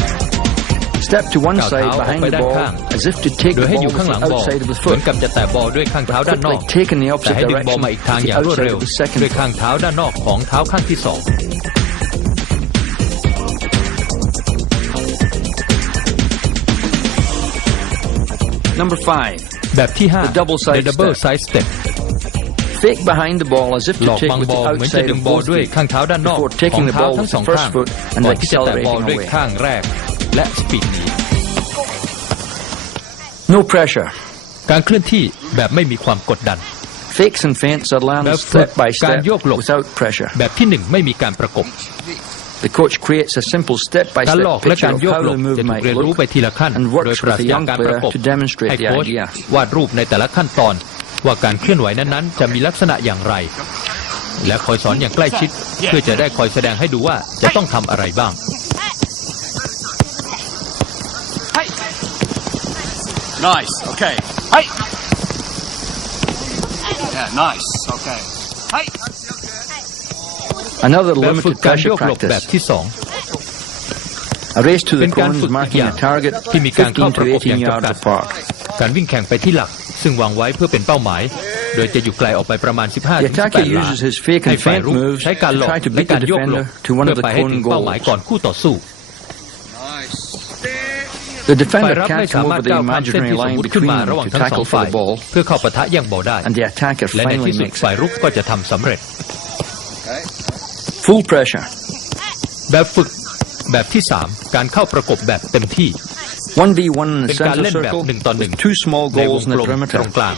Step to one ก้าว side เท้าออก behind ไป the ด้าน ball ข้าง as if to take โด the ยให้ ball อยู่ with ข้างหลั the งบอล outside of the เหมือน foot, กับจะแตะบอลด้วยข้างเท้าด้านนอก quickly taking the แต่ opposite ให้ดึงบอล direction มาอีกทาง with อ the ย่างรวด outside เร็ว of the second ด้วย foot. ข้างเท้าด้านนอกของเท้าข้างที่ Number 5. 2 แบบที่ The double side The double step. side step Fake behind the ball as if หล to อก take บัง with บ the อลเหมือนจะ outside ดึง of บอล both ด้วย feet ข้างเท้าด้านนอก before ขอ taking ง the เท้า ball ทั้ with งส the อง first ข้าง foot and ก่อนที่จะแตะบอล accelerating ด้วย away. ข้างแรกและสปีดหนี No pressure. การเคลื่อนที่แบบไม่มีความกดดัน Fakes and feints are learned แบบฝึก step by การ step โยกหลบ without pressure. แบบที่ 1 ไม่มีการประกบ The coach creates a simple การหลอก step-by-step และ picture การ of โยก how หลบ the move จะถูก might เรียนรู้ look ไปทีละขั้น and โดย works ปรา with ศ the จาก young การประ player กบ to demonstrate ให้ the โค้ช idea. วาดรูปในแต่ละขั้นตอนว่าการเคลื่อนไหวนั้นๆจะมีลักษณะอย่างไร และคอยสอนอย่างใกล้ชิดเพื่อจะได้คอยแสดงให้ดูว่าจะต้องทำอะไรบ้าง Nice. Okay. Hey. Yeah, nice. Okay. Hey. Another แบบฝึก limited การโย pressure กหลบแบบ practice. ที่ A race to 2 เป็ the นการ cones ฝึกอีก marking อย่าง a target ที่มีการเข้า 15 ประ to กบอย่าง 18 จำ yards กัด apart. การวิ่งแข่งไปที่หลักซึ่งวางไว้เพื่อเป็นเป้าหมายโดยจะอยู่ไกลออกไปประมาณ The attacker 15-18 หลา uses his fake ให้ and ฝ่าย feint รุก moves ใช้การหล to อก try to และ beat การ the โยกหลบ defender to one เพื่ of อ the ไปให้ถึ cone งเป้าหมาย goals. ก่อนคู่ต่อสู้ The ฝ่าย defender รับไม่ can't สา come มาร over ถ the ก้าวข้ามเส้น imaginary ที่สม line มติขึ้น between มา them ระหว่าง to ทั้งสอง tackle for ฝ่าย the ball, เพื่อเข้าปะทะแย่งบอลได้ and the attacker และใน finally ที่สุด makes ฝ่าย it. รุกก็จะทำสำเร็จ Full pressure. แบบฝึกแบบที่ 3 การเข้าประกบแบบเต็มที่ 1v1 in เป็ the นการ center เล่นแบบ circle 1 ต่อ with two small 1 ในวง goals in ก the ลมต perimeter. รงกลาง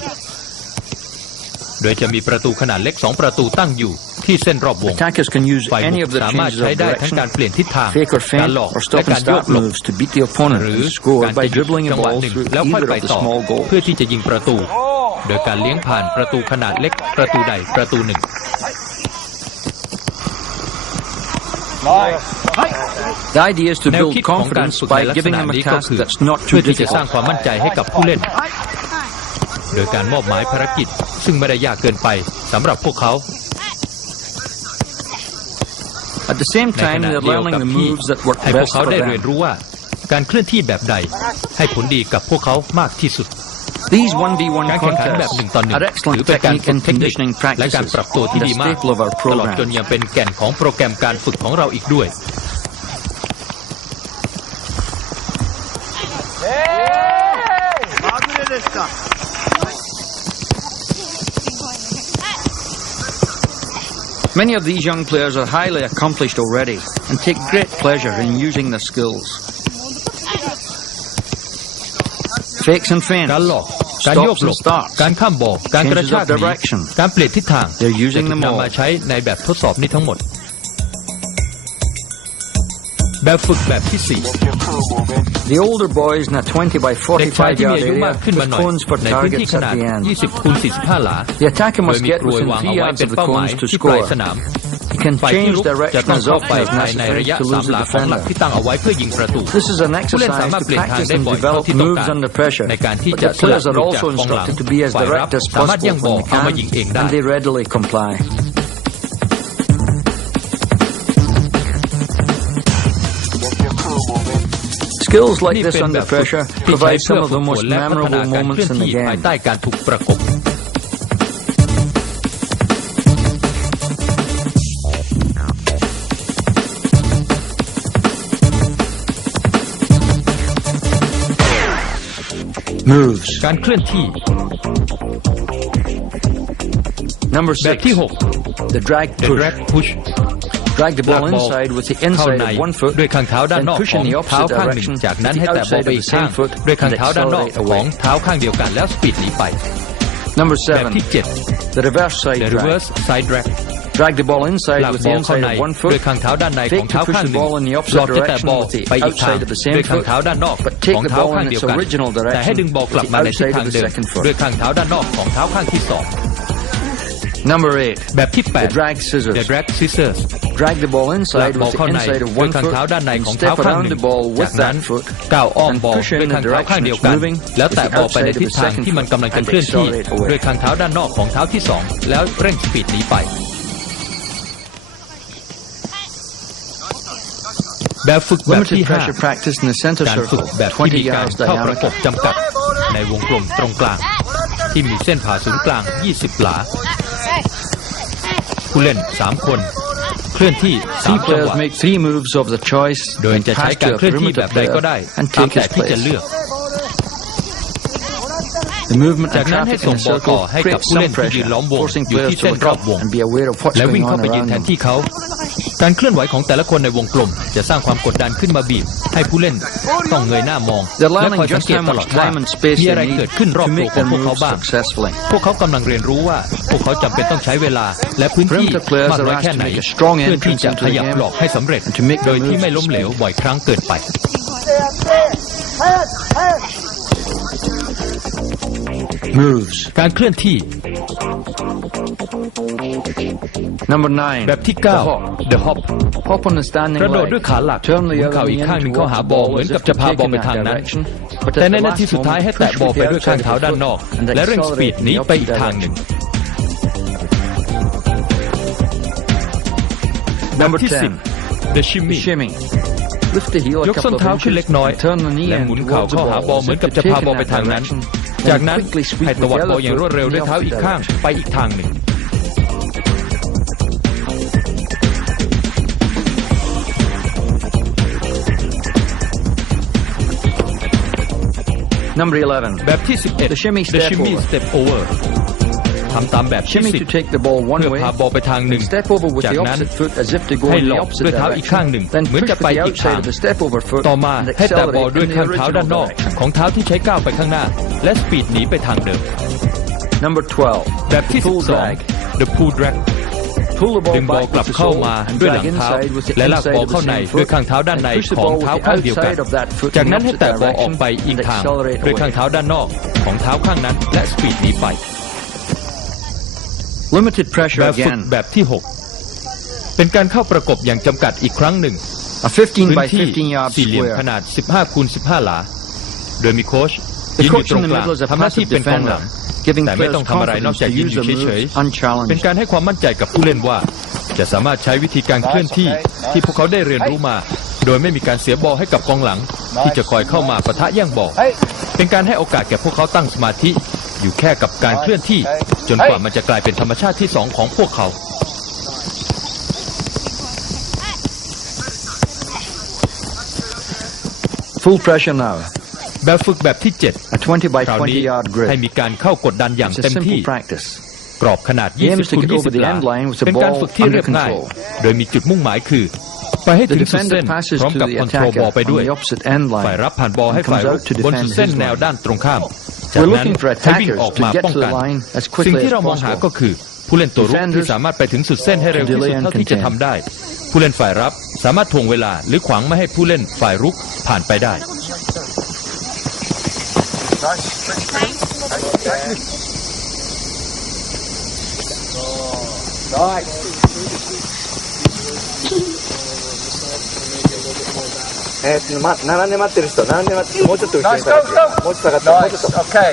โดยจะมีประตูขนาดเล็ก2 ประตูตั้งอยู่ที่เส้นรอบวง Attackers can use ฝ่าย any บุ of ก the สามารถ changes ใช้ of ได้ทั้ง direction, การเปลี่ยนทิศทาง fake or การ feint, หลอก or และ stop กา and รโยก start หลบ moves to beat the opponent หรือ and score การ by จะหยุด dribbling จั a งหวะ ball หนึ่ง through แล้วค่อย either ไป of the ต่อ small เพื่อ goals. ที่จะยิงประตู โดยการเลี้ยงผ่านประตูขนาดเล็กประตูใดประตูหนึ่ง Nice. The idea is to แนว build คิดของการ confidence ฝึกใน by ลักษ giving ณะ them a นี้ก็ task คือ that's not เพื่ too อที่จะสร้าง difficult. ความมั่นใจให้กับผู้เล่น โดยการมอบหมายภารกิจซึ่งไม่ได้ยากเกินไปสำหรับพวกเขา At the same ในข time, ณะ they're เดียว learning กับ the ที่ moves that work ให้พวก best เขา for ได้เรียน them. รู้ว่าการเคลื่อนที่แบบใดให้ผลดีกับพวกเขามากที่สุด These 1v1 การแข่งขันแบบ contests 1 ต่อ 1 are หรือ excellent เป็นการ technique ฝึก and เทคนิค conditioning และการ practices, ปรับตัวที่ the ดีมาก staple of our ตลอดจน program. ยังเป็นแก่นของโปรแกรมการฝึกของเราอีกด้วย Many of these young players are highly accomplished already and take great pleasure in using their skills. Fakes and การ feints, หลอกการโยก stops หล and บ starts, การข้ามบอลการกระ changes ชาก of หนี direction. การเปลี่ยนทิศทาง They're จะ using ถูก them นำ all. มาใช้ในแบบทดสอบนี้ทั้งหมด แบบฝึกแบบที่ The older boys in a 20 by 4 เด็กชาย 45 ที่มี yard อายุ area มากขึ้นมา with หน่อย cones for ในพื้นที่ targets ข at นาด the end. 20x45 หลา The attacker โดย must มี get กรวย within วางเอา 3 ไว้ yards เป็น of the เป้าหมาย cones to ที่ปลาย score. สนาม He can ฝ่ายที่ change รุกจะ direction ต้อง as เข้า often ไป as ภายใน necessary ระยะ to lose 3 ห the ลาของหลัก defender. ที่ตั้งเอาไว้เพื่อยิงประตู This is an ผู้เล่น exercise สามารถ to เปลี่ยนทาง practice ได้ and บ่อยเท่า develop ที่ต้อง moves การ under pressure. ในการที่ But จะ the สลับ players ห are ลุดจาก also กองหลัง instructed to be as ฝ่ายรับ direct as สามารถแย่ง possible บอล when they เอามายิง can, เองได้ and they readily comply. Skills like นี่ this เป็นแบ under บฝึก pressure ที่ใช้ provide เพื่อ some of ฝึ the กฝ most นและพัฒนา memorable การเค moments ลื่อน in the ที่ภาย game. ใต้การถูกประกบ Moves. การเคลื่อนที่ Number แบบที่ 6. The drag 6 The push. drag push Drag the ลาก ball บอล inside with the เข้า inside ใน of one foot, ด้วยข้างเท้าด้านน then อก push ขอ in ง the เท้า opposite ข้างหนึ่ง direction จากนั้น with ให้ the แตะบอล outside ไป of อี the กข้าง same foot ด้วยข้าง and เท้าด้านนอก accelerate ขอ away. งเท้าข้างเดียวกันแล้วสปีดหนีไป Number แบบ 7. ที่ The reverse 7 side The drag. reverse side drag Drag the ball inside ลาก with บ the อลเข้า inside ใน of one ด้วย foot. ข้างเท้าด้านในของ Fake เท้า to push ข้าง the หนึ่ง ball in the หล opposite อกจะแตะ direction บอล with the ไปอีกทาง outside of the same ด้วยข้าง foot, เท้าด้านนอก but take ของ the เท้า ball ข้าง in เดียว its กัน original แต่ให้ direction ดึงบอล with กลับ the มาในทิศ outside ทาง of the เดิม second ด้วย foot. ข้างเท้าด้านนอกของเท้าข้างที่ Number 2 8. แบบที่ The 8 drag scissors. The drag scissors Drag the ball ลาก inside บอล with เข้า the ใน inside of ด้วย one ข้าง foot เท้าด้านใน and ของเท้า step ข้างห around นึ่ the ง ball จา with กนั้น that foot ก้าวอ้อม and บอล push ด้วย in ข้า the งเท้าข้าง direction เดียว it's กัน moving แล้ว with แตะ the บอลไปใน outside of ทิศ the ทาง second ที่มัน foot กำลังจะ and เคลื่อนที่ accelerate away. ด้วยข้างเท้าด้านนอกของเท้าที่ 2 แล้วเร่งสปีดหนีไป แบบฝึกแบบ Limited ที่ pressure practice in the center 5 การฝึก circle, แบบที่มี 20 การ yards เข้าประกบ diameter. จำกัดในวงกลมตรงกลางที่มีเส้นผ่าศูนย์กลาง 20 หลา ผู้เล่น 3 คนเคลื่อนที่ Three 3 จังห players วะ make 3 moves of the choice โดย and จะใช้ pass การ to a เคลื่อนที่แบ perimeter บใดก็ player ได้ and ตาม take แต่ his ที่จะ place. เลือก The movement จาก and นั้นให้ traffic ส่ in ง the บอลต่อ circle ให้กับ creates ผู้เล่น some ที่ยืน pressure, ล้อมวง forcing อยู่ players ที่ to เส้น look รอบ up วง and be aware of what's และวิ่ง going เข้า on ไปยืน around แทน them. ที่เขา การเคลื่อนไหวของแต่ละคนในวงกลมจะสร้างความกดดันขึ้นมาบีบให้ผู้เล่นต้องเงยหน้ามองและคอยสังเกตตลอดว่ามีอะไรเกิดขึ้นรอบตัวของพวกเขาบ้างพวกเขากำลังเรียนรู้ว่าพวกเขาจำเป็นต้องใช้เวลาและพื้นที่มากน้อยแค่ไหนเพื่อที่จะขยับหลอกให้สำเร็จโดยที่ไม่ล้มเหลวบ่อยครั้งเกินไป Moves. การเคลื่อนที่ Number 9. แบบที่ 9 The Hop Hop on the standing กระโดด leg. ด้วยขาหลักหมุนเข่าอีกข้างหนึ่งเข้าหาบอลเหมือนกับจะพาบอลไปทางนั้นแต่ในนาทีสุดท้ายให้แตะบอลไปด้วยข้างเท้าด้านนอกและเร่งสปีดหนีไปอีกทางหนึ่ง Number ที่ 10. 10 The Shimmy Shimmy. Lift the heel a ยกส้น couple เท้า of ขึ้นเล็ inches กน้อย and turn the knee และ end หมุนเข่า towards the เข้าหา ball บอลเหมือนกับจะพาบอลไปทางนั้น จากนั้นให้ตวัดบอลอย่างรวดเร็วด้วยเท้าอีกข้างไปอีกทางหนึ่ง Number 11. แบบที่ 11 The shimmy The step Shimmy over. Step Over ทำตามแบบที่ Shimmy to take the ball 10 one เพื่อ way. พาบอลไปทางหนึ่ง Step over with จาก the นั้น opposite foot as if to go ให้ in หล the อก opposite ด้วยเท้าอีก direction. ข้างหนึ่ง Then เหมือน push จะ with ไป the อีกทาง outside of the step over foot ต่อมา and ให้แตะบอล accelerate ด้วย in the ข้างเท้า original ด้านนอก direction. ของเท้าที่ใช้ก้าวไปข้างหน้าและสปีดหนีไปทางเดิม Number 12. แบบที่ The pull drag. 12 The Pull Drag Pull the ดึ ball งบอล back กลับ with the เข้า sole มา and ด้วยหลั drag งเท้า inside with the และลาก inside บอล of the เข้าใน same ด้วย foot ข้างเท้าด้านใน and push the ของ ball เท้า with the ข้างเดียวกัน outside of that foot จาก in the นั้นให้ opposite แตะบอลออก direction ไปอีก and ทาง accelerate ด้วย away. ข้างเท้าด้านนอกของเท้าข้างนั้นและสปีดหนีไป Limited แบ pressure บฝึก again. แบบที่ 6 เป็นการเข้าประกบอย่างจำกัดอีกครั้งหนึ่ง A 15 พื้น by ที่ 15 yard สี่เหลี่ยม square. ขนาด 15 คูณ 15 หลา โดยมีโค้ช The ยืนอยู่ coach ตร in ง the กลาง middle is a ทำหน้าที่ passive เป็นกองหลั defender, ง giving แต่ไม่ players ต้องทำอะไรนอก confidence จาก to ยืน use อยู่ the เฉย moves ๆ เป็น unchallenged. การให้ความมั่นใจกับผู้เล่นว่า จะสามารถใช้วิธีการเคลื่อนที่ที่พวกเขาได้เรียนรู้มา โดยไม่มีการเสียบอลให้กับกองหลัง ที่จะคอยเข้ามาปะทะแย่งบอล เป็นการให้โอกาสแก่พวกเขาตั้งสมาธิอยู่แค่กับการเคลื่อนที่ จนกว่ามันจะกลายเป็นธรรมชาติที่สองของพวกเขา Full pressure now. แบบฝึกแบบที่ A 20 by 7 คราวนี้ 20 yard ให้ grid. มีการเข้ากดดันอย่าง It's a เต็มที่ simple practice. กรอบขนาด The aim is 20 to คูณ get over 20 the หลา end line with the เป็นการ ball ฝึกที่ under เรียบง่าย control. โดยมีจุดมุ่งหมายคือ ไปให้ The ถึงสุดเส้น defender passes พร้อม to กับ the คอนโทรล attacker บอลไปด้วย on the opposite end ฝ่าย line รับผ่านบอลให้ and ฝ่าย comes รุก out to บน defend สุดเส้น his แนว line. ด้านตรงข้าม จาก We're นั้น looking for ให้วิ่ง attackers ออก to มา get ป้อง to กั the น line as สิ่ง quickly ที่ as เรามองหา possible. ก็คือผู้เล่นตัวรุกที่สามารถไปถึงสุดเส้นให้เร็วที่สุดเท่าที่จะทำได้ ผู้เล่นฝ่ายรับสามารถถ่วงเวลาหรือขวางไม่ให้ผู้เล่นฝ่ายรุกผ่านไปได้ 並んで待ってる人、並んで待ってる人、もうちょっと後ろに Nice, 下がって go, go. もうちょっと下がってもうちょっ Nice. と Okay.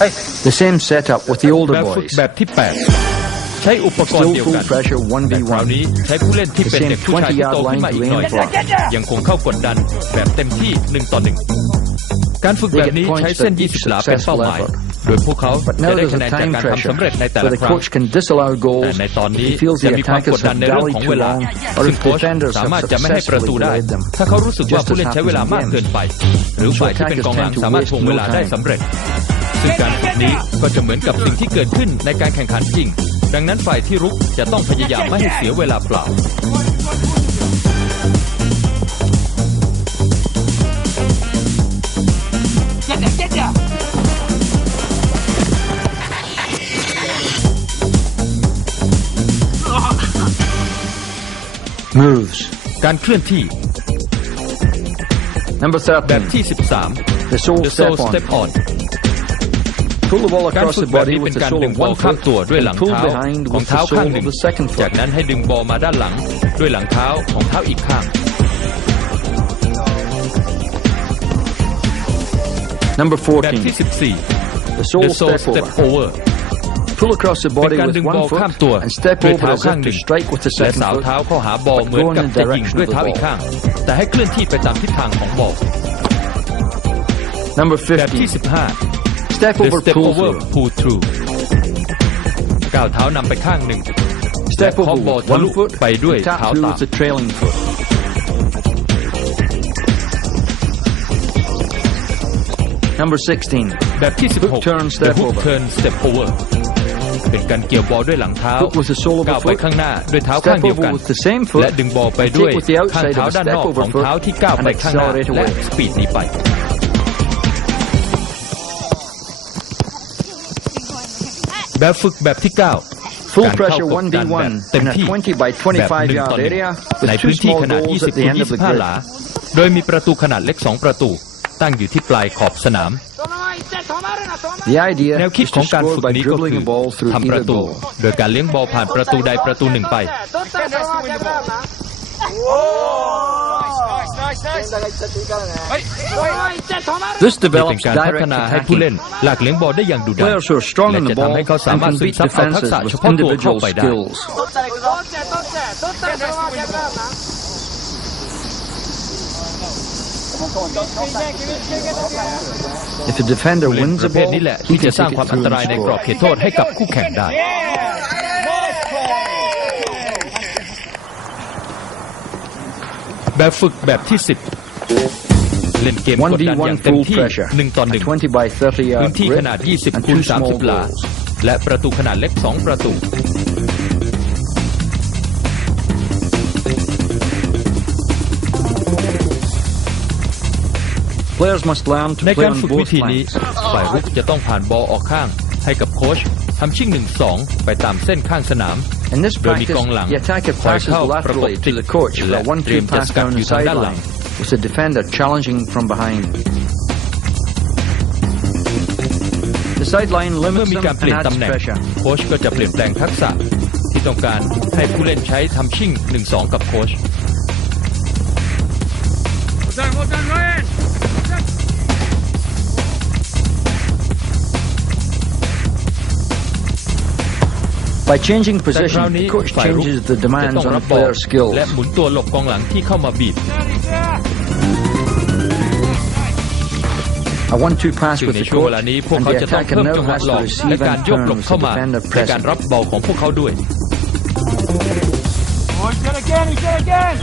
Hey, The same setup with the older แบบฝึก boys. แบบที่ 8 ใช้อุปกรณ์ Still เดียว full กัน pressure แต่คราว 1v1. นี้ใช้ผู้เล่นที่เป็นเด็กผู้ชายที่โตขึ้นมาอีกหน่อย ยังคงเข้ากดดันแบบเต็มที่1 ต่อ 1 การฝึกแบบนี้ใช้เส้น 20 หลาเป็นเป้าหมาย โดยพวกเขา But จะ now ได้ there's คะแน a นจาก time การทำ pressure สำเร็จในแต่ where ละ the ครั้ง coach can disallow แต่ goals ในตอน if นี้ he feels จะ the มีความก attackers ดดัน have ในเรื่อง dallied ของ too เวลา long or ซึ่ง if โค้ช defenders สา have มารถจะไม่ให้ประตู successfully ได้ delayed them. ถ้าเขารู้สึกว่าผู้เล่นใช้เวลามากเกินไป หรือฝ่ายที่เป็นกองหลังสามารถทวงเวลาได้สำเร็จ ซึ่งการฝึกนี้ก็จะเหมือนกับสิ่งที่เกิดขึ้นในการแข่งขันจริง ดังนั้นฝ่ายที่รุกจะต้องพยายามไม่ให้เสียเวลาเปล่า Moves. การเคลื่อนที่ Number แบบ 13. ที่ The sole 13 The Soul step Step on. On Pull the ball การ across ฝึ the กแบบ body นี้เป็น with the การ sole ดึง of บอล one ข้าม foot ตัวด้วยหลัง and pull เท้า behind ของ with เท้า the ข้าง sole หนึ่ of ง the second จาก foot. นั้นให้ดึงบอลมาด้านหลังด้วยหลังเท้าของเท้าอีกข้าง Number แบบ 14. ที่ The 14 sole The Soul step Step over. Over Pull across the เป็น body การ with ดึงบอล one ข้าม foot ตัว and step ด้วย over เท้า as ข้าง if ห to นึ่ง strike with the และ second สาว foot. เท้าเข้าหาบอลเหมือนกับจะยิงด้วยเท้าอีกข้าง แต่ให้เคลื่อนที่ไปตามทิศทางของบอล Number แบบที่ 15. Step 15 The over Step pull Over through. Pull Through ก้าวเท้านำไปข้างหนึ่ง Step และเคาะ over บอล with ทะลุ one foot ไปด้วย and tap เท้า through ตาม with the trailing foot. Number 16. แบบที่ Hook turn 16 The step Hook over. Turn Step Over เป็นการเกี่ยวบอลด้วยหลังเท้า Hook with the sole of ก้าว a ไป foot. ข้างหน้าด้วยเท้าข้าง Step เดียว over กัน with the same และ foot. ดึงบอลไปด้วย Take with the ข้าง outside เท้า of a ด้านน step อก over ของ foot เท้าที่ก้าว and ไปข้างหน้า accelerate และ away. สปีดนี้ไป แบบฝึกแบบที่ 9 Full การเข้า pressure กดดันแบบ 1v1 เต็ม in a ที่ 20 by แบบ 25 1 ต่อ yard 1 area ใน with พื้ two นที่ small ขนาด goals at 20 the คูณ end of the 25 grid. หลา โดยมีประตูขนาดเล็ก 2 ประตู ตั้งอยู่ที่ปลายขอบสนาม The idea แนวคิด is ขอ to งการ score ฝึก by นี้ก็คือ dribbling a ball through ทำประ either ตู goal. โดยการเลี้ยงบอลผ่านประตูใดประตูหนึ่งไป This นี่เป็น develops การพัฒ direct นาให้ผู้เล่น attacking. หลากเลี้ยงบอลได้อย่างดุดัน Players who are strong และ in จะ the ball ทำให้เขาสา and มารถ can ซึม beat ซับเอาทัก defenses ษะ with เฉพาะตัวเข้า individual ไปได้ skills. If a defender ผู้เล่น wins ป a ระเภท ball, นี้แหละ he ที่ can จะสร้าง take ความ it อัน through ต and รายในกรอบ score. เขตโทษให้กับคู่แข่งได้ แบบฝึกแบบที่ 10 เล่นเกมกดดันอย่าง 1v1 เต็ม full ที่ pressure, 1 ต่อ a 20 by 30 1 พื้ yard นที่ขนาด grid, 20 and คูณ two small 30 หลา goals. และประตูขนาดเล็ก 2 ประตู Players must learn to ใน play การ on ฝึกวิ both ธีนี้ flanks. ฝ่ายรุกจะต้องผ่านบอลออกข้าง ให้กับโค้ชทำชิ่ง 1-2 ไปตามเส้นข้างสนาม In this โดยมี practice, กองหลัง the attacker คอย passes เข้าประกบ laterally ติ to ด the coach และ for a เตรียม 1-2 จะ pass สกัด down อ the ยู่ทางด้านหลัง sideline, with the defender challenging from behind. The sideline เมื่อ limits มี them การเปลี่ยน and ตำ adds แหน่ง pressure. โค้ชก็จะเปลี่ยนแปลงทักษะที่ต้องการให้ผู้เล่นใช้ทำชิ่ง 1-2 กับโค้ช By changing แต่คราว position, นี้ the coach ฝ่ายรุก changes the จะ demands ต้อง on รั the บบอล player's skills. และหมุนตัวหลบกองหลังที่เข้ามาบีบ A 1-2 pass ซึ่ง with ใน the ช่วง coach, เวลานี้พวก and เขา the จะต้อง attacker เพิ่ม now จังหวะ has หล to อก receive และการ and โยกหล turn บ as เข้า the มา defender ในการ presses. รับบอลของพวกเขาด้วย Oh, he's got again, he's got again.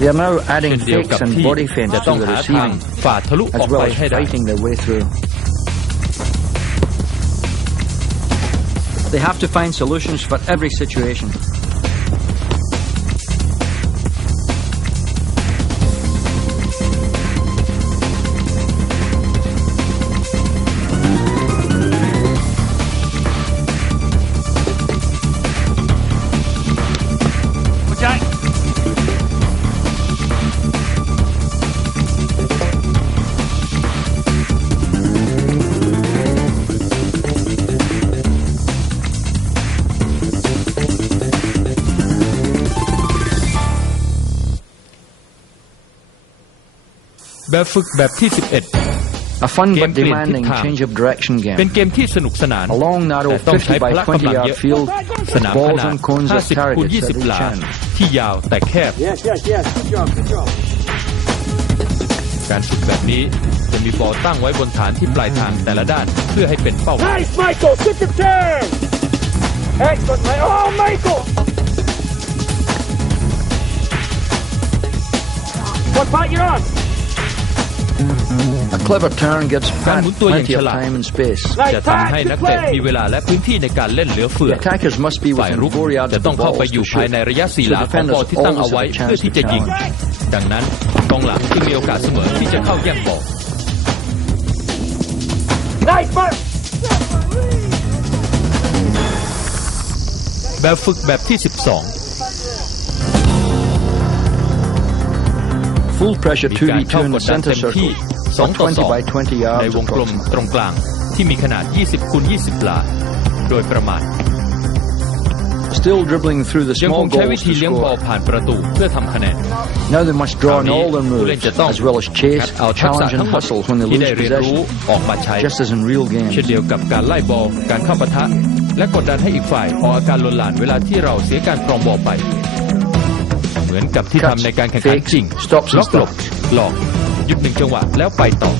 They are now adding เช่นเดียวกับ fakes and ที่ body feints จะต้อง to the หาทาง receiving, ฝ่าทะลุอ as อกไป well as ให้ได้ fighting their way through. They have to find solutions for every situation. Okay. แบบฝึกแบบที่ A fun but Game plan demandingทิศทาง change of direction 11 เป็น game. เกมที่สนุกสนาน A long, narrow แต่ต้องใช้ 50 พ by ละกำลัง 20 เย yard อะ field, สนามข balls นาด and cones as 50 คูณ targets at 20 ห each ลา end. ที่ยาวแต่แคบ Yes, yes, yes. Good job, good job. การฝึกแบบนี้จะมีบอลตั้งไว้บนฐานที่ปลายทางแต่ละด้านเพื่อให้เป็นเป้าหมาย Nice, Michael. Good to turn. Excellent, mate. Oh, Michael. What part you're on? A clever turn gives การ Pat หมุนตัวอย่าง plenty ฉ of ลาด time and space. จะทำให้นักเตะมีเวลาและพื้นที่ในการเล่นเหลือเฟื The อ attackers must be ฝ่าย within รุก 4 yards จะ of ต้ the องเข้า ball ไปอยู่ to ภายใน shoot. ระยะ 4 ห So ลาของบอล defenders ที่ตั้งเอาไว้ always have a เพื่อ chance ที่ to จะยิง challenge. ดังนั้นกองหลังจึงมีโอกาสเสมอที่จะเข้าแย่งบอล Nice, Mark. แบบฝึกแบบที่ 12 Full pressure มีการ 2v2 เข้า in ก the ดดัน center เต็มที่ circle, or 2 ต่อ 20 by 20 2 yards ในวงกลม approximately. ตรงกลางที่มีขนาด 20 คูณ 20 หลาโดยประมาณ Still dribbling through the ยังค small งใช้วิ goals ธี to เลี้ยงบอล score. ผ่านประตูเพื่อทำคะแนน Now they must draw in all their ผู้เล่น moves, จะต้อง as well as งั chase, ดเอาทักษะ challenge ทั้ and งหมด hustle when they ที่ lose ได้เรียนรู้ possession, ออกมาใช้ just as in real เช่น games. เดียวกับการไล่บอล การเข้าปะทะ และกดดันให้อีกฝ่ายออกอาการลนลานเวลาที่เราเสียการครองบอลไป เหมือนกับที่ทำในการแข่งขันจริง Stops and ล็อกหลบ starts. หลอกหยุดหนึ่งจังหวะแล้วไปต่อ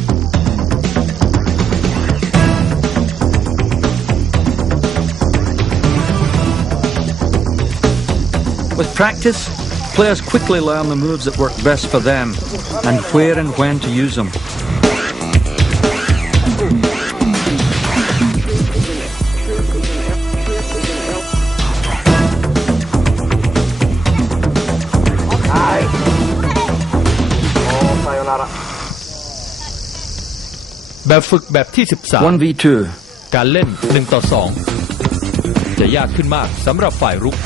With practice, players quickly learn the moves that work best for them and where and when to use them. แบบฝึกแบบที่ 1v2. 13 การเล่น1 ต่อ 2 จะยากขึ้นมากสำหรับฝ่ายรุก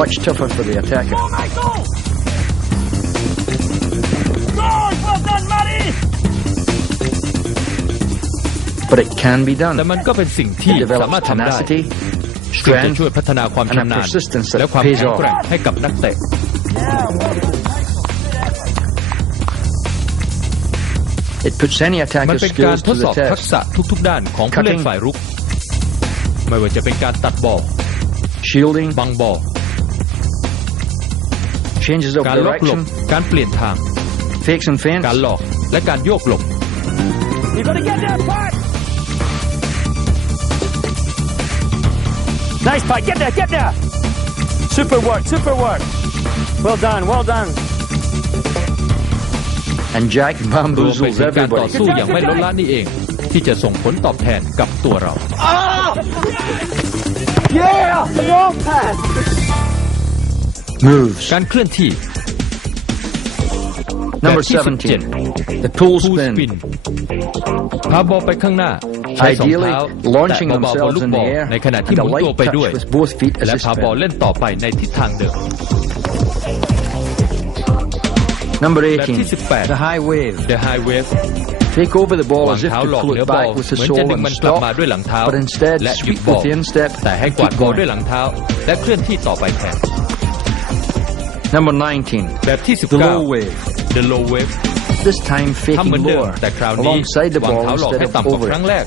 Much tougher for the attacker. But it can be แต่ done. มันก็เป็นสิ่งที่ It สามารถ develops ทำได้ tenacity, ซึ่งจะ strength, ช่วยพัฒนาความ and a ชำนาญ persistence that และความ pays แข็ง off. แกร่งให้กับนักเตะ It puts any มัน attacker's เป็นการ skills ท to ดส the อบทัก test. ษะทุกๆด้านของผู้เล่นฝ่ายรุก ไม่ว่าจะเป็นการตัดบอล Shielding, บังบอล changes of การล็อกหลบ direction, การเปลี่ยนทาง fakes and feints. การหลอกและการโยกหลบ You've got to get there, Pat! Nice, Pat. Get there, get there! Super work, super work. Well done, well done. And Jack รวมไป bamboozles ถึงการต่อ everybody. สู้อย่างไม่ลดละนี่เอง ที่จะส่งผลตอบแทนกับตัวเรา Yeah! Long pass! Moves. การเคลื่อนที่ Number แบบที่ 17. The pull พูลสปิน spin. พาบอลไปข้างหน้าใช้สอง Ideally, เท้า launching แตะเบาๆบน themselves ลูก in บอ the ล air ในขณะที่ and ห a มุนตัว light ไปด้วย touch with both feet as และ they พาบอล spin. เล่นต่อไปในทิศทางเดิม Number แบบที่ 18. The high wave. 18 The High Wave Take over the ball วาง as if เท้า to หลอก pull เหนือ it บอล back with the เหมือนจะ sole ดึง and มันกลับ stop, มาด้วยหลังเท้า but instead และหยุด sweep บอ with ล the instep แต่ให้ and กวาด keep บอล going. ด้วยหลังเท้า และเคลื่อนที่ต่อไปแทน Number 19. แบบที่ The low 19 wave. The Low Wave This time ทำเหมือ faking นเดิม lower แต่คราวนี้ alongside the วาง ball เท้าหลอก instead ให้ of ต่ำกว่า over ครั้ง it. แรก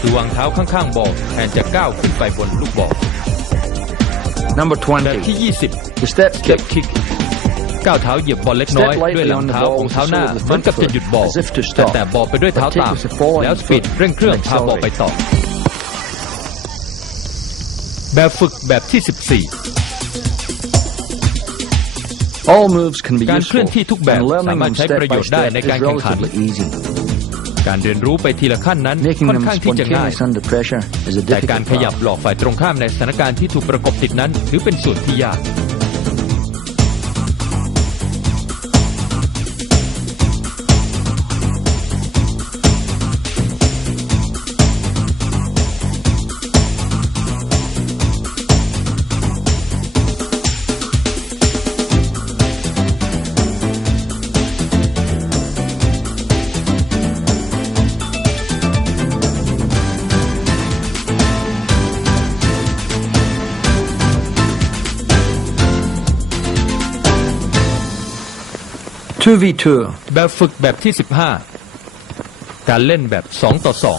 คือวางเท้าข้างๆบอลแทนจะก้าวขึ้นไปบนลูกบอล Number แบบที่ 20. 20 The step Step kick. Kick ก้าวเท้าเหยียบบอลเล็กน้อย Step lightly ด้วยหลัง on the เท้า ball ของเท้าหน้า with the เหมือนกับ front จะหยุดบอล foot, as if to แต่ stop. แต่บอลไปด้วยเท้า But take ตาม with the following แล้วสปีด foot เร่งเครื่อง and พาบอล accelerate. ไปต่อ แบบฝึกแบบที่ All moves can be การเคลื่ useful, อนที่ทุกแบบ and learning สามารถ them ใช้ step ประโย by ชน์ได้ step ใน is การแข่งขัน relatively easy. การเรียนรู้ไปทีละขั้นนั้น Making ค่อน them ข้างที่จะง่าย spontaneous under pressure is a แต่การ difficult ขยับ part. หลอกฝ่ายตรงข้ามในสถานการณ์ที่ถูกประกบติดนั้นถือเป็นส่วนที่ยาก 2v2. แบบฝึกแบบที่ 15 การเล่นแบบ2 ต่อ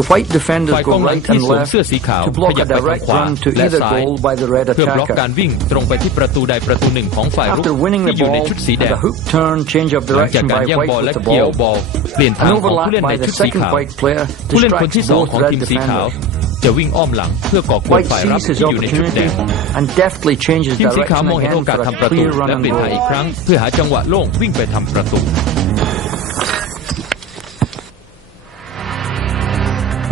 The white defenders ฝ่ายก go องหลัง right ที่ and สวม left เสื้อสีขาว to ข block ยั a บไปทาง direct ขวา run to และ either ซ้าย goal by the red เพื่อบล็อก attacker. การวิ่งตรงไปที่ประตูใดประตูหนึ่งของฝ่ายรุก After winning ที่ the อยู่ใน ball, ชุดสีแด and ง a hook turn, change of หลังจาก direction การ by แย่ง white บอล with และ the เกี่ยว ball. บอลเปลี่ยนทาง An ของผู้ overlap เล่นใน by ชุ the ดสี second ขาว white player ผู้เล่นคน distracts ที่สอง both ของ red ทีมสีขาว defenders. จะวิ่งอ้อมหลังเพื่อก่อกวน White ฝ่ายรับ sees his ที่อยู่ในชุดแด opportunity ง and deftly changes ทีมสีขาว direction มองเห็น again โอกาส for ทำ a ประตู clear run และ and เปลี่ยนทาง goal. อีกครั้งเพื่อหาจังหวะโล่งวิ่งไปทำประตู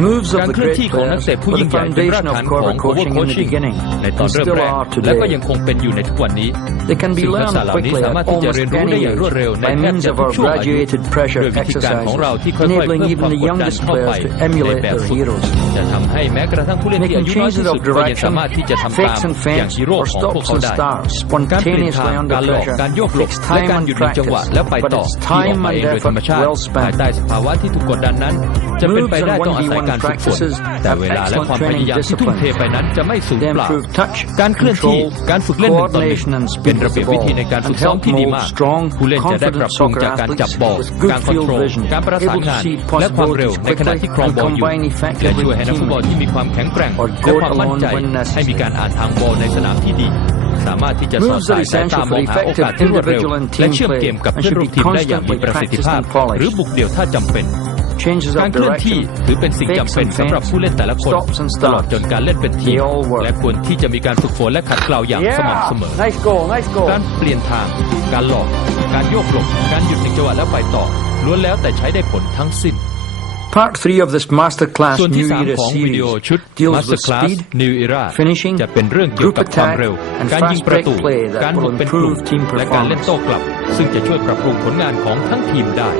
Moves การ of the เคลื่อน great ที่ของนัก players เตะผู้ were ยิ่ the งใหญ่เป็นราก foundation ฐาน of ของ Corver Cover coaching in the Coaching beginning ในตอน and เริ่ม still แรก are และก็ today. ยังคงเป็นอยู่ในทุกวันนี้ They can be ซึ่งทัก learned ษะเหล่านี้ quickly สามารถ at ที่จะ almost เรียนรู้ได้ any อย่างรวด age เร็วใน by แทบ means จะ of ทุก our ช่วงอายุ graduated pressure ด้วยวิธีการของเรา exercises, ที่ค่อยๆ enabling เพิ่ม even ความ the กดดัน youngest เข้าไป players to ใน emulate แบบ their ฝึก heroes. จะทำให้แม้กระทั่งผู้เล่นที่ Making อายุน้อย changes ที่สุด of ก็ยัง direction, สามารถที่จะทำตาม fakes and อย่าง feints, ฮีโร่ or ของพวก stops เขา and ได้ starts การเปลี่ยนทาง spontaneously under การหลอก pressure การโยกหลบ takes และ time การ and หยุดหนึ่งจังหวะ practice, แล้วไป but ต่อ it's ที่ออก time มา and เองโดยธรรม effort ชาติ well ภาย spent. ใต้สภาวะที่ถูกกดดันนั้น จะเป็น Moves ไป and ได้ต้องอาศัย 1v1 การฝึกฝน practices แต่เวลา have และความ excellent พยายาม training ที่ทุ่มเท discipline. ไปนั้นจะไม่สูญ They เปล่า improve touch, การเคลื่อนที่ control, การฝึกเล่นหนึ่งต่อหนึ่ง coordination and เป็น speed ระ with เบีย the บวิธี ball, ในการฝึ and กซ้อม help ที่ดี mold มาก strong, ผู้เล่นจะได้ปรับ confident ปรุง soccer จากการจับ athletes บอล with good การคอนโทร field ล vision, การประสาน able to งาน see และความเร็ว possibilities ในขณะที่ quickly ครอง and บอลอยู่ combine และ effectively ช่วยให้ with นักฟุตบอล teammates. ที่มีความแข็งแกร่ง or และ go ความมั่น alone ใจ when necessary. ให้มีการอ่านทางบอลในสนามที่ดี สามารถที่จะสอด Moves สา are ยสายตา essential ม for องหาโอกาส effective ที่รวดเร็ว individual and และ team เชื่อม play เกมกับ and เพื่อน should ร่ว be มทีมได้อย่างมี constantly ประสิทธิภาพ practiced and polished. หรือบุกเดี่ยวถ้าจำเป็น Changes การ of เคลื่อนที่ direction, ถือเป็นสิ่งจำ fakes เป็น and สำหรับ feints, ผู้เล่นแต่ละคน stops and ตลอด starts. จนการเล่นเป็นทีม They all work. และควรที่จะมีการฝึกฝนและขัดเกลาอย่างสม่ำเสมอ Nice goal, nice goal. การเปลี่ยนทาง การหลอก การโยกหลบ การหยุดหนึ่งจังหวะแล้วไปต่อล้วนแล้วแต่ใช้ได้ผลทั้งสิ้น Part 3 of this masterclass ส่วนที่ New 3 Era ของวิดีโอ series ชุด deals with Masterclass speed, New Era finishing, จะเป็นเรื่องเกี่ยว group กับความ attack, เร็ว and การยิง fast ประ break ตู play that การบุ will กเป็นกลุ่ม improve team และการเล่น performance. โต้กลับ ซึ่งจะช่วยปรับปรุงผลงานของทั้งทีมได้